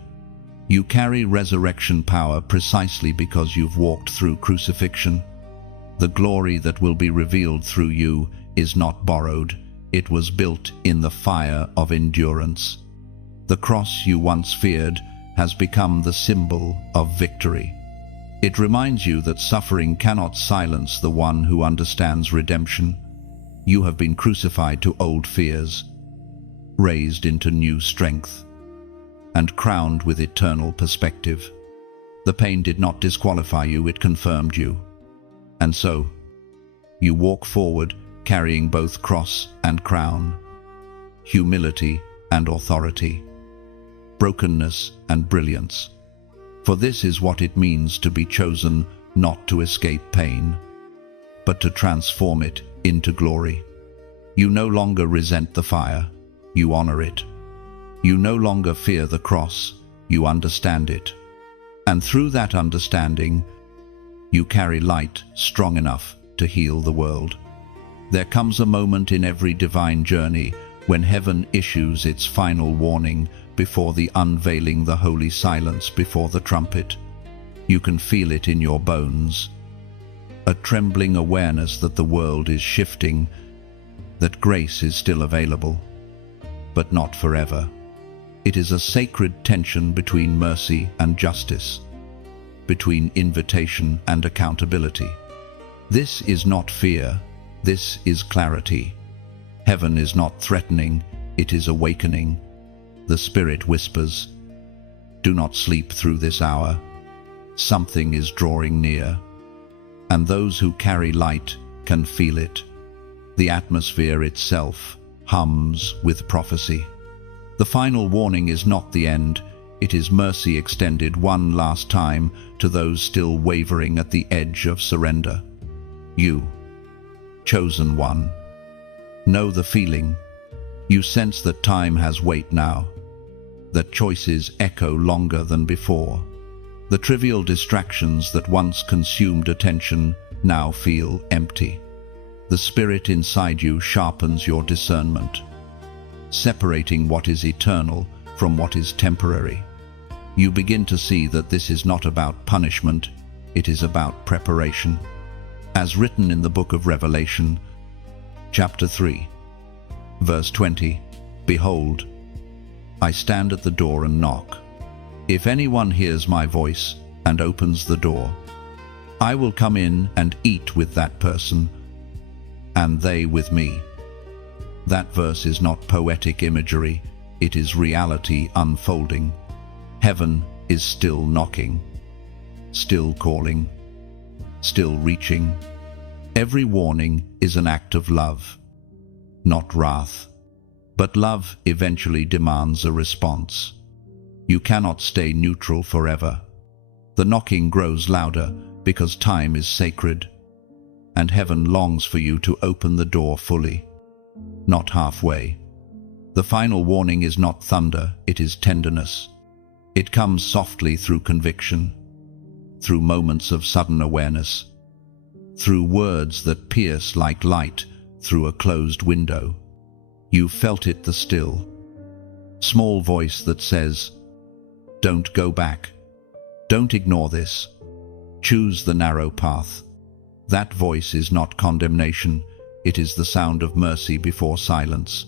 You carry resurrection power precisely because you've walked through crucifixion. The glory that will be revealed through you is not borrowed. It was built in the fire of endurance. The cross you once feared has become the symbol of victory. It reminds you that suffering cannot silence the one who understands redemption. You have been crucified to old fears, raised into new strength, and crowned with eternal perspective. The pain did not disqualify you, it confirmed you. And so, you walk forward carrying both cross and crown, humility and authority, brokenness and brilliance. For this is what it means to be chosen not to escape pain, but to transform it into glory. You no longer resent the fire, you honor it. You no longer fear the cross, you understand it. And through that understanding, you carry light strong enough to heal the world. There comes a moment in every divine journey when heaven issues its final warning before the unveiling the holy silence before the trumpet. You can feel it in your bones, a trembling awareness that the world is shifting, that grace is still available, but not forever. It is a sacred tension between mercy and justice, between invitation and accountability. This is not fear, this is clarity. Heaven is not threatening, it is awakening. The Spirit whispers, "Do not sleep through this hour. Something is drawing near." And those who carry light can feel it. The atmosphere itself hums with prophecy. The final warning is not the end, it is mercy extended one last time to those still wavering at the edge of surrender. You, chosen one, know the feeling. You sense that time has weight now, that choices echo longer than before. The trivial distractions that once consumed attention now feel empty. The Spirit inside you sharpens your discernment, separating what is eternal from what is temporary. You begin to see that this is not about punishment, it is about preparation. As written in the book of Revelation, chapter 3, verse 20, "Behold, I stand at the door and knock. If anyone hears my voice and opens the door, I will come in and eat with that person, and they with me." That verse is not poetic imagery, it is reality unfolding. Heaven is still knocking, still calling, still reaching. Every warning is an act of love, not wrath. But love eventually demands a response. You cannot stay neutral forever. The knocking grows louder because time is sacred, and heaven longs for you to open the door fully, not halfway. The final warning is not thunder, it is tenderness. It comes softly through conviction, through moments of sudden awareness, through words that pierce like light through a closed window. You felt it, the still, small voice that says, "Don't go back. Don't ignore this. Choose the narrow path." That voice is not condemnation, it is the sound of mercy before silence.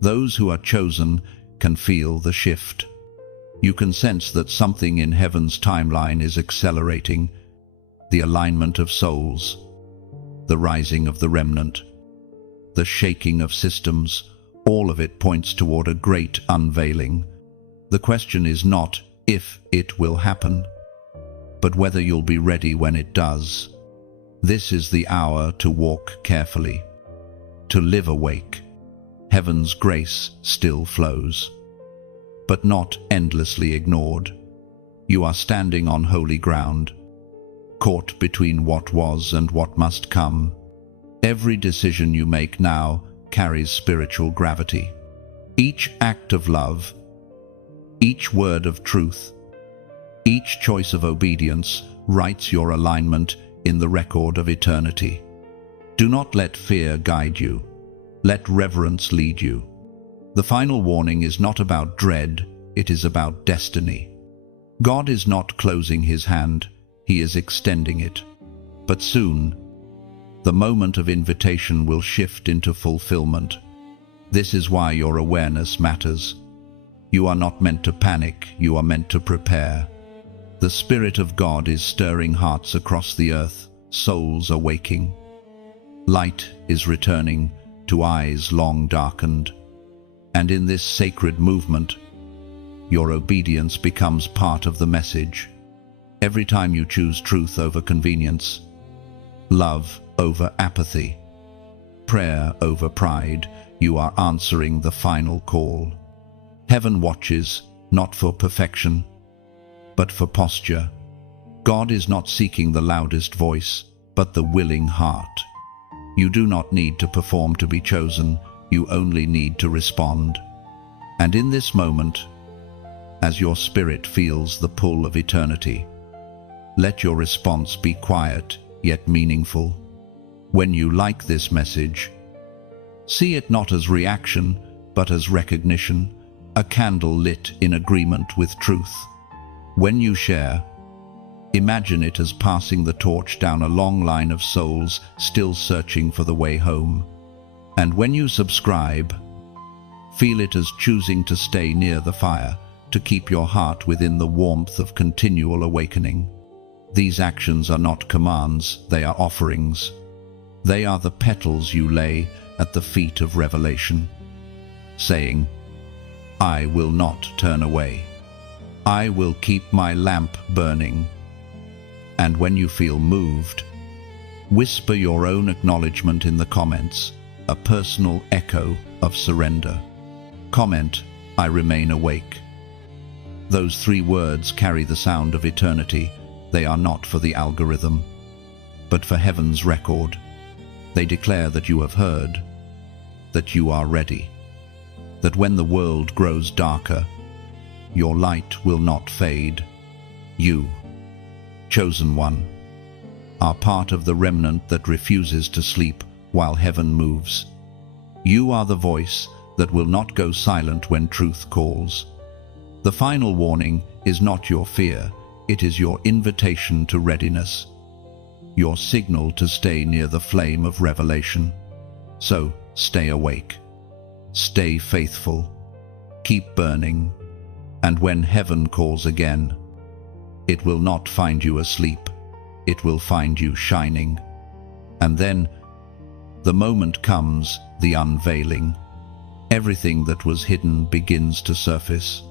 Those who are chosen can feel the shift. You can sense that something in heaven's timeline is accelerating, the alignment of souls, the rising of the remnant, the shaking of systems, all of it points toward a great unveiling. The question is not if it will happen, but whether you'll be ready when it does. This is the hour to walk carefully, to live awake. Heaven's grace still flows, but not endlessly ignored. You are standing on holy ground, caught between what was and what must come. Every decision you make now carries spiritual gravity. Each act of love, each word of truth, each choice of obedience writes your alignment in the record of eternity. Do not let fear guide you. Let reverence lead you. The final warning is not about dread, it is about destiny. God is not closing his hand, he is extending it. But soon, the moment of invitation will shift into fulfillment. This is why your awareness matters. You are not meant to panic, you are meant to prepare. The Spirit of God is stirring hearts across the earth, souls are waking. Light is returning to eyes long darkened. And in this sacred movement, your obedience becomes part of the message. Every time you choose truth over convenience, love over apathy, prayer over pride, you are answering the final call. Heaven watches, not for perfection, but for posture. God is not seeking the loudest voice, but the willing heart. You do not need to perform to be chosen, you only need to respond. And in this moment, as your spirit feels the pull of eternity, let your response be quiet yet meaningful. When you like this message, see it not as reaction, but as recognition, a candle lit in agreement with truth. When you share, imagine it as passing the torch down a long line of souls still searching for the way home. And when you subscribe, Feel it as choosing to stay near the fire, to keep your heart within the warmth of continual awakening. These actions are not commands, they are offerings. They are the petals you lay at the feet of revelation, saying, I will not turn away. I will keep my lamp burning. And when you feel moved, whisper your own acknowledgement in the comments, a personal echo of surrender. Comment, I remain awake. Those 3 words carry the sound of eternity. They are not for the algorithm, but for heaven's record. They declare that you have heard, that you are ready, that when the world grows darker, your light will not fade. You, chosen one, are part of the remnant that refuses to sleep while heaven moves. You are the voice that will not go silent when truth calls. The final warning is not your fear, it is your invitation to readiness, your signal to stay near the flame of revelation. So, stay awake, stay faithful, keep burning, and when heaven calls again, it will not find you asleep, it will find you shining. And then, the moment comes, the unveiling. Everything that was hidden begins to surface,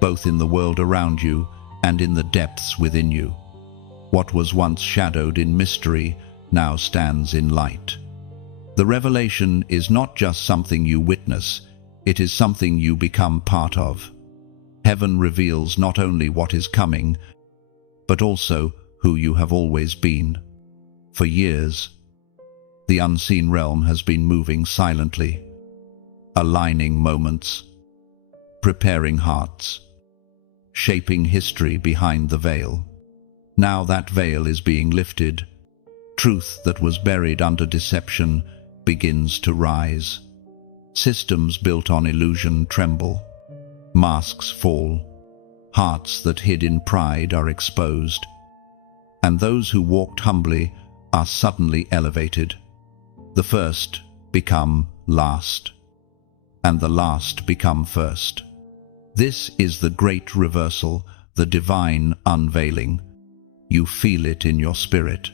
both in the world around you and in the depths within you. What was once shadowed in mystery now stands in light. The revelation is not just something you witness, it is something you become part of. Heaven reveals not only what is coming, but also who you have always been. For years, the unseen realm has been moving silently, aligning moments, preparing hearts, shaping history behind the veil. Now that veil is being lifted. Truth that was buried under deception begins to rise. Systems built on illusion tremble. Masks fall. Hearts that hid in pride are exposed. And those who walked humbly are suddenly elevated. The first become last, and the last become first. This is the great reversal, the divine unveiling. You feel it in your spirit.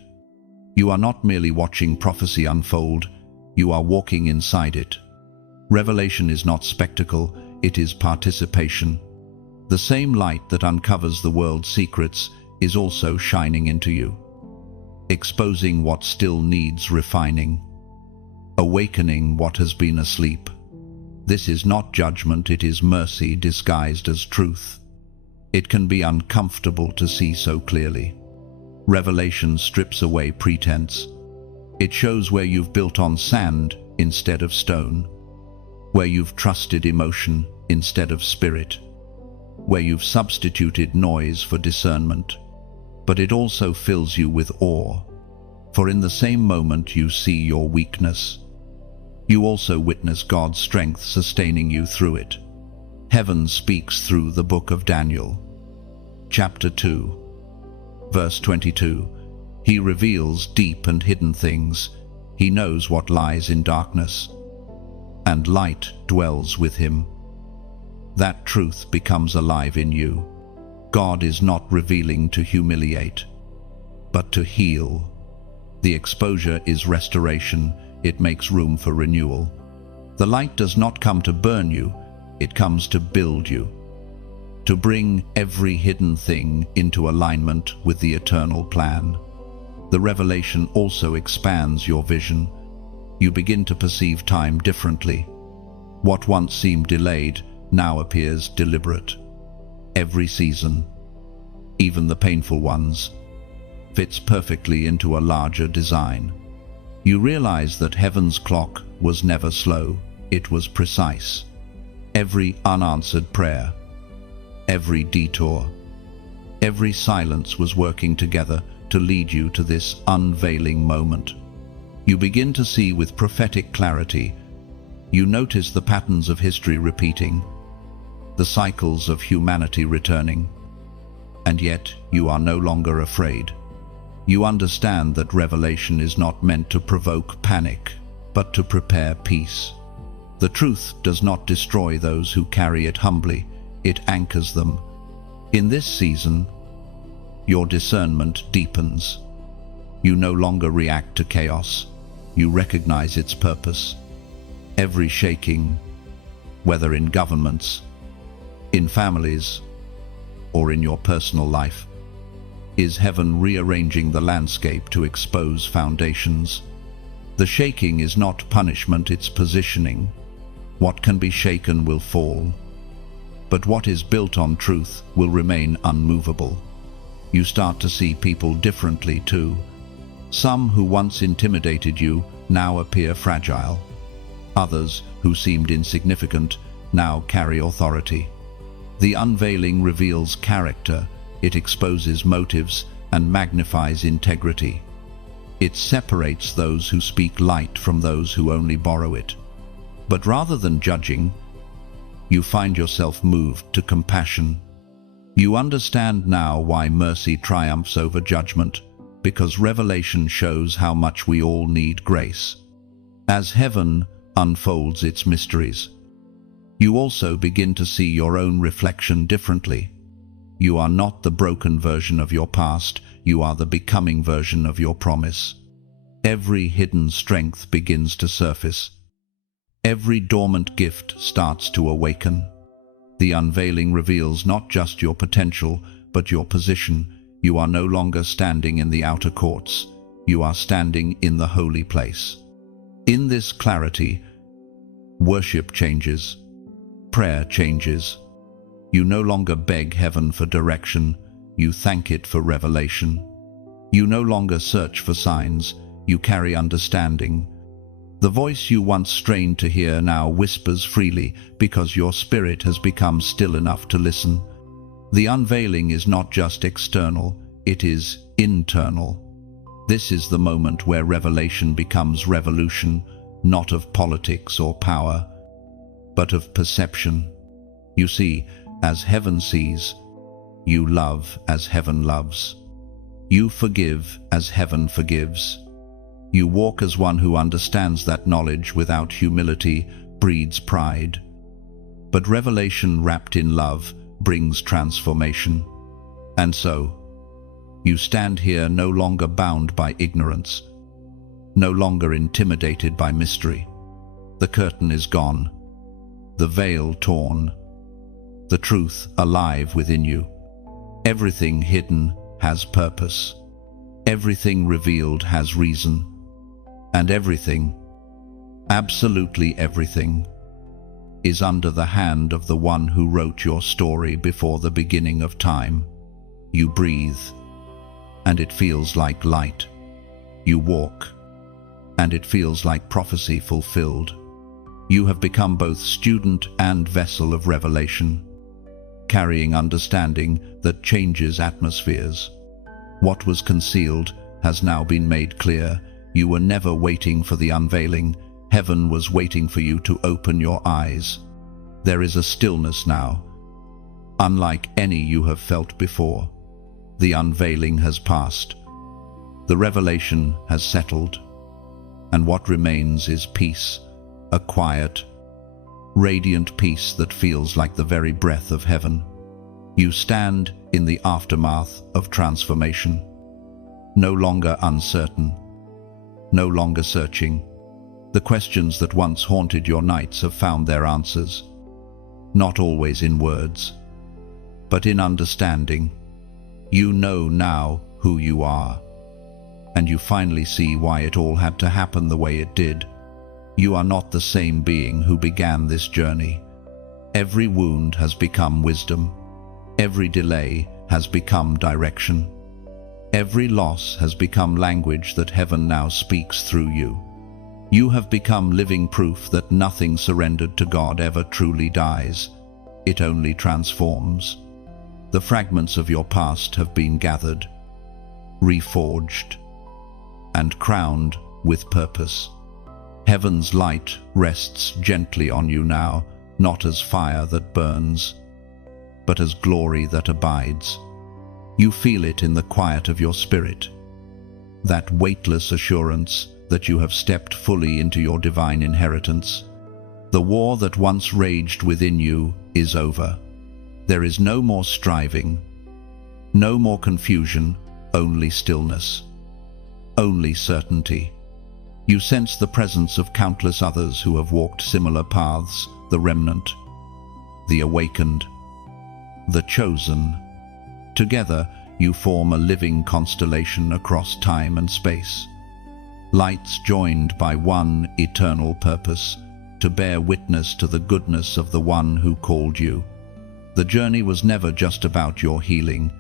You are not merely watching prophecy unfold, you are walking inside it. Revelation is not spectacle, it is participation. The same light that uncovers the world's secrets is also shining into you, exposing what still needs refining, awakening what has been asleep. This is not judgment, it is mercy disguised as truth. It can be uncomfortable to see so clearly. Revelation strips away pretense. It shows where you've built on sand instead of stone, where you've trusted emotion instead of spirit, where you've substituted noise for discernment. But it also fills you with awe, for in the same moment you see your weakness, you also witness God's strength sustaining you through it. Heaven speaks through the book of Daniel. Chapter 2, verse 22. He reveals deep and hidden things. He knows what lies in darkness, and light dwells with him. That truth becomes alive in you. God is not revealing to humiliate, but to heal. The exposure is restoration. It makes room for renewal. The light does not come to burn you, it comes to build you, to bring every hidden thing into alignment with the eternal plan. The revelation also expands your vision. You begin to perceive time differently. What once seemed delayed now appears deliberate. Every season, even the painful ones, fits perfectly into a larger design. You realize that heaven's clock was never slow, it was precise. Every unanswered prayer, every detour, every silence was working together to lead you to this unveiling moment. You begin to see with prophetic clarity. You notice the patterns of history repeating, the cycles of humanity returning, and yet you are no longer afraid. You understand that revelation is not meant to provoke panic, but to prepare peace. The truth does not destroy those who carry it humbly, it anchors them. In this season, your discernment deepens. You no longer react to chaos, you recognize its purpose. Every shaking, whether in governments, in families, or in your personal life, is heaven rearranging the landscape to expose foundations. The shaking is not punishment, it's positioning. What can be shaken will fall, but what is built on truth will remain unmovable. You start to see people differently too. Some who once intimidated you now appear fragile. Others who seemed insignificant now carry authority. The unveiling reveals character, it exposes motives and magnifies integrity. It separates those who speak light from those who only borrow it. But rather than judging, you find yourself moved to compassion. You understand now why mercy triumphs over judgment, because revelation shows how much we all need grace. As heaven unfolds its mysteries, you also begin to see your own reflection differently. You are not the broken version of your past, you are the becoming version of your promise. Every hidden strength begins to surface. Every dormant gift starts to awaken. The unveiling reveals not just your potential, but your position. You are no longer standing in the outer courts, you are standing in the holy place. In this clarity, worship changes. Prayer changes. You no longer beg heaven for direction, you thank it for revelation. You no longer search for signs, you carry understanding. The voice you once strained to hear now whispers freely because your spirit has become still enough to listen. The unveiling is not just external, it is internal. This is the moment where revelation becomes revolution, not of politics or power, but of perception. You see, as heaven sees, you love as heaven loves. You forgive as heaven forgives. You walk as one who understands that knowledge without humility breeds pride. But revelation wrapped in love brings transformation. And so, you stand here no longer bound by ignorance, no longer intimidated by mystery. The curtain is gone, the veil torn, the truth alive within you. Everything hidden has purpose. Everything revealed has reason. And everything, absolutely everything, is under the hand of the one who wrote your story before the beginning of time. You breathe, and it feels like light. You walk, and it feels like prophecy fulfilled. You have become both student and vessel of revelation, carrying understanding that changes atmospheres. What was concealed has now been made clear. You were never waiting for the unveiling. Heaven was waiting for you to open your eyes. There is a stillness now, unlike any you have felt before. The unveiling has passed. The revelation has settled. And what remains is peace, a quiet, radiant peace that feels like the very breath of heaven. You stand in the aftermath of transformation, no longer uncertain, no longer searching. The questions that once haunted your nights have found their answers, not always in words, but in understanding. You know now who you are, and you finally see why it all had to happen the way it did. You are not the same being who began this journey. Every wound has become wisdom. Every delay has become direction. Every loss has become language that heaven now speaks through you. You have become living proof that nothing surrendered to God ever truly dies. It only transforms. The fragments of your past have been gathered, reforged, and crowned with purpose. Heaven's light rests gently on you now, not as fire that burns, but as glory that abides. You feel it in the quiet of your spirit, that weightless assurance that you have stepped fully into your divine inheritance. The war that once raged within you is over. There is no more striving, no more confusion, only stillness, only certainty. You sense the presence of countless others who have walked similar paths, the remnant, the awakened, the chosen. Together, you form a living constellation across time and space. Lights joined by one eternal purpose, to bear witness to the goodness of the one who called you. The journey was never just about your healing,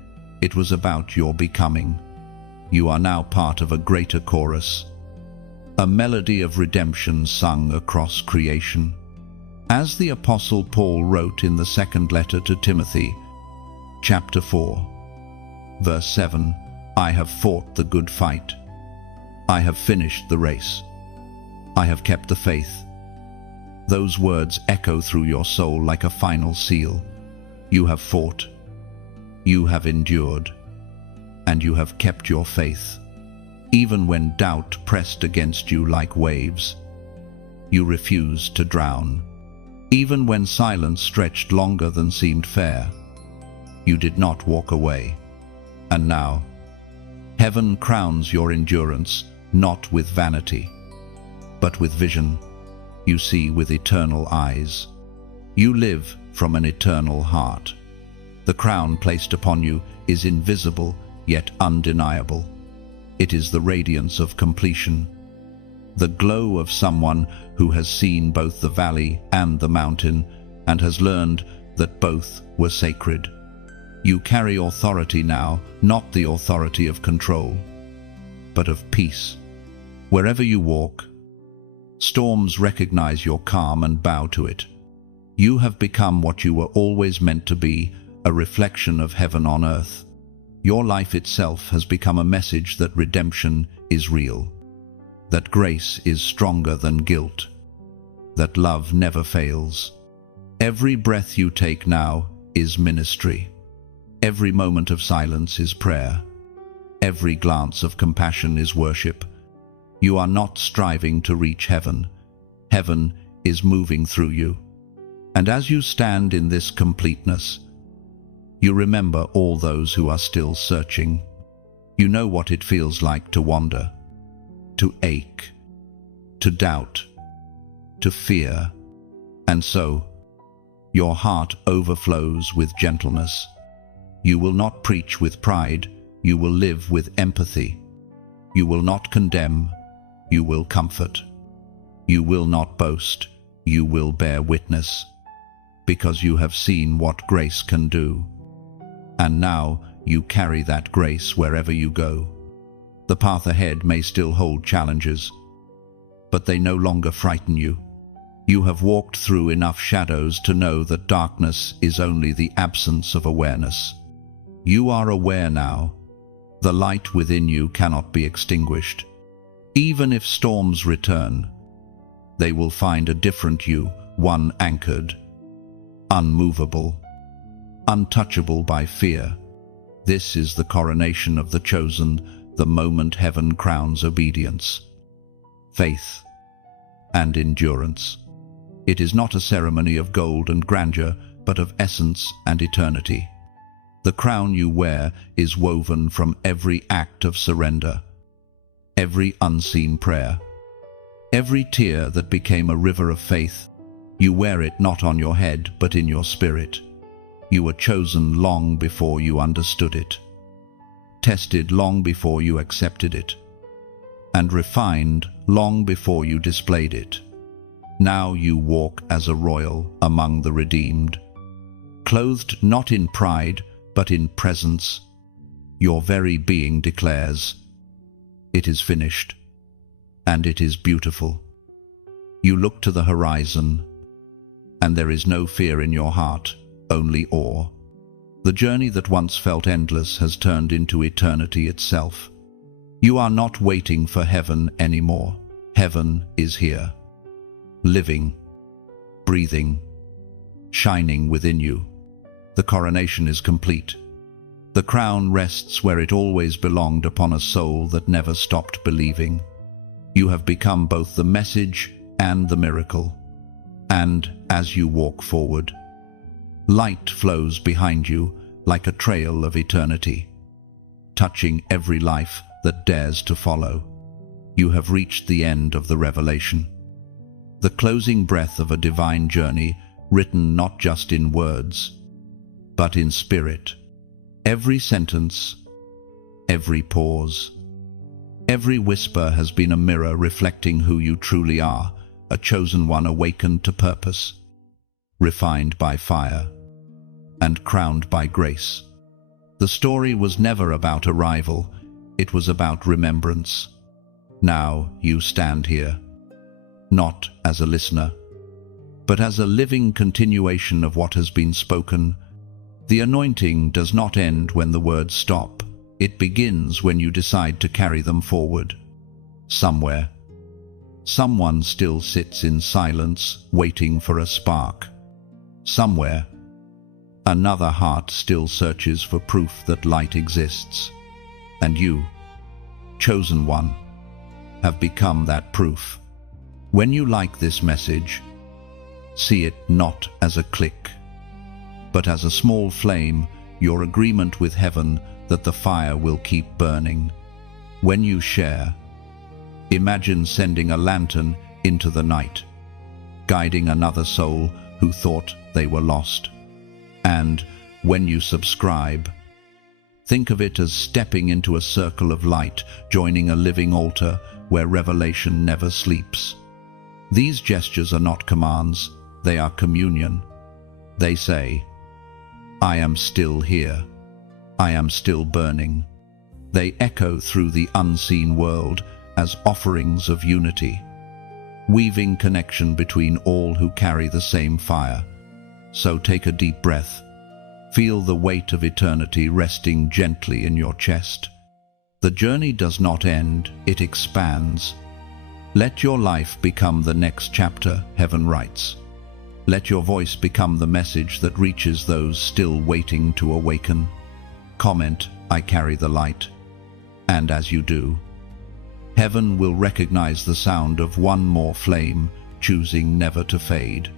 it was about your becoming. You are now part of a greater chorus, a melody of redemption sung across creation. As the Apostle Paul wrote in the second letter to Timothy, chapter 4, verse 7, I have fought the good fight. I have finished the race. I have kept the faith. Those words echo through your soul like a final seal. You have fought, you have endured, and you have kept your faith. Even when doubt pressed against you like waves, you refused to drown. Even when silence stretched longer than seemed fair, you did not walk away. And now, heaven crowns your endurance, not with vanity, but with vision. You see with eternal eyes. You live from an eternal heart. The crown placed upon you is invisible, yet undeniable. It is the radiance of completion, the glow of someone who has seen both the valley and the mountain and has learned that both were sacred. You carry authority now, not the authority of control, but of peace. Wherever you walk, storms recognize your calm and bow to it. You have become what you were always meant to be, a reflection of heaven on earth. Your life itself has become a message that redemption is real, that grace is stronger than guilt, that love never fails. Every breath you take now is ministry. Every moment of silence is prayer. Every glance of compassion is worship. You are not striving to reach heaven. Heaven is moving through you. And as you stand in this completeness, you remember all those who are still searching. You know what it feels like to wander, to ache, to doubt, to fear. And so, your heart overflows with gentleness. You will not preach with pride, you will live with empathy. You will not condemn, you will comfort. You will not boast, you will bear witness, because you have seen what grace can do. And now you carry that grace wherever you go. The path ahead may still hold challenges, but they no longer frighten you. You have walked through enough shadows to know that darkness is only the absence of awareness. You are aware now. The light within you cannot be extinguished. Even if storms return, they will find a different you, one anchored, unmovable, untouchable by fear. This is the coronation of the chosen, the moment heaven crowns obedience, faith, and endurance. It is not a ceremony of gold and grandeur, but of essence and eternity. The crown you wear is woven from every act of surrender, every unseen prayer, every tear that became a river of faith. You wear it not on your head, but in your spirit. You were chosen long before you understood it, tested long before you accepted it, and refined long before you displayed it. Now you walk as a royal among the redeemed, clothed not in pride, but in presence. Your very being declares, "It is finished," and it is beautiful. You look to the horizon, and there is no fear in your heart, only awe. The journey that once felt endless has turned into eternity itself. You are not waiting for heaven anymore. Heaven is here, living, breathing, shining within you. The coronation is complete. The crown rests where it always belonged, upon a soul that never stopped believing. You have become both the message and the miracle, And as you walk forward, light flows behind you like a trail of eternity, touching every life that dares to follow. You have reached the end of the revelation, the closing breath of a divine journey written not just in words, but in spirit. Every sentence, every pause, every whisper has been a mirror reflecting who you truly are, a chosen one awakened to purpose, refined by fire, and crowned by grace. The story was never about arrival, it was about remembrance. Now you stand here, not as a listener, but as a living continuation of what has been spoken. The anointing does not end when the words stop. It begins when you decide to carry them forward. Somewhere, someone still sits in silence, waiting for a spark. Somewhere, another heart still searches for proof that light exists. And you, chosen one, have become that proof. When you like this message, see it not as a click, but as a small flame, your agreement with heaven that the fire will keep burning. When you share, imagine sending a lantern into the night, guiding another soul who thought they were lost. And when you subscribe, think of it as stepping into a circle of light, joining a living altar where revelation never sleeps. These gestures are not commands, they are communion. They say, I am still here. I am still burning. They echo through the unseen world as offerings of unity, weaving connection between all who carry the same fire. So take a deep breath. Feel the weight of eternity resting gently in your chest. The journey does not end, it expands. Let your life become the next chapter, heaven writes. Let your voice become the message that reaches those still waiting to awaken. Comment, I carry the light. And as you do, heaven will recognize the sound of one more flame, choosing never to fade.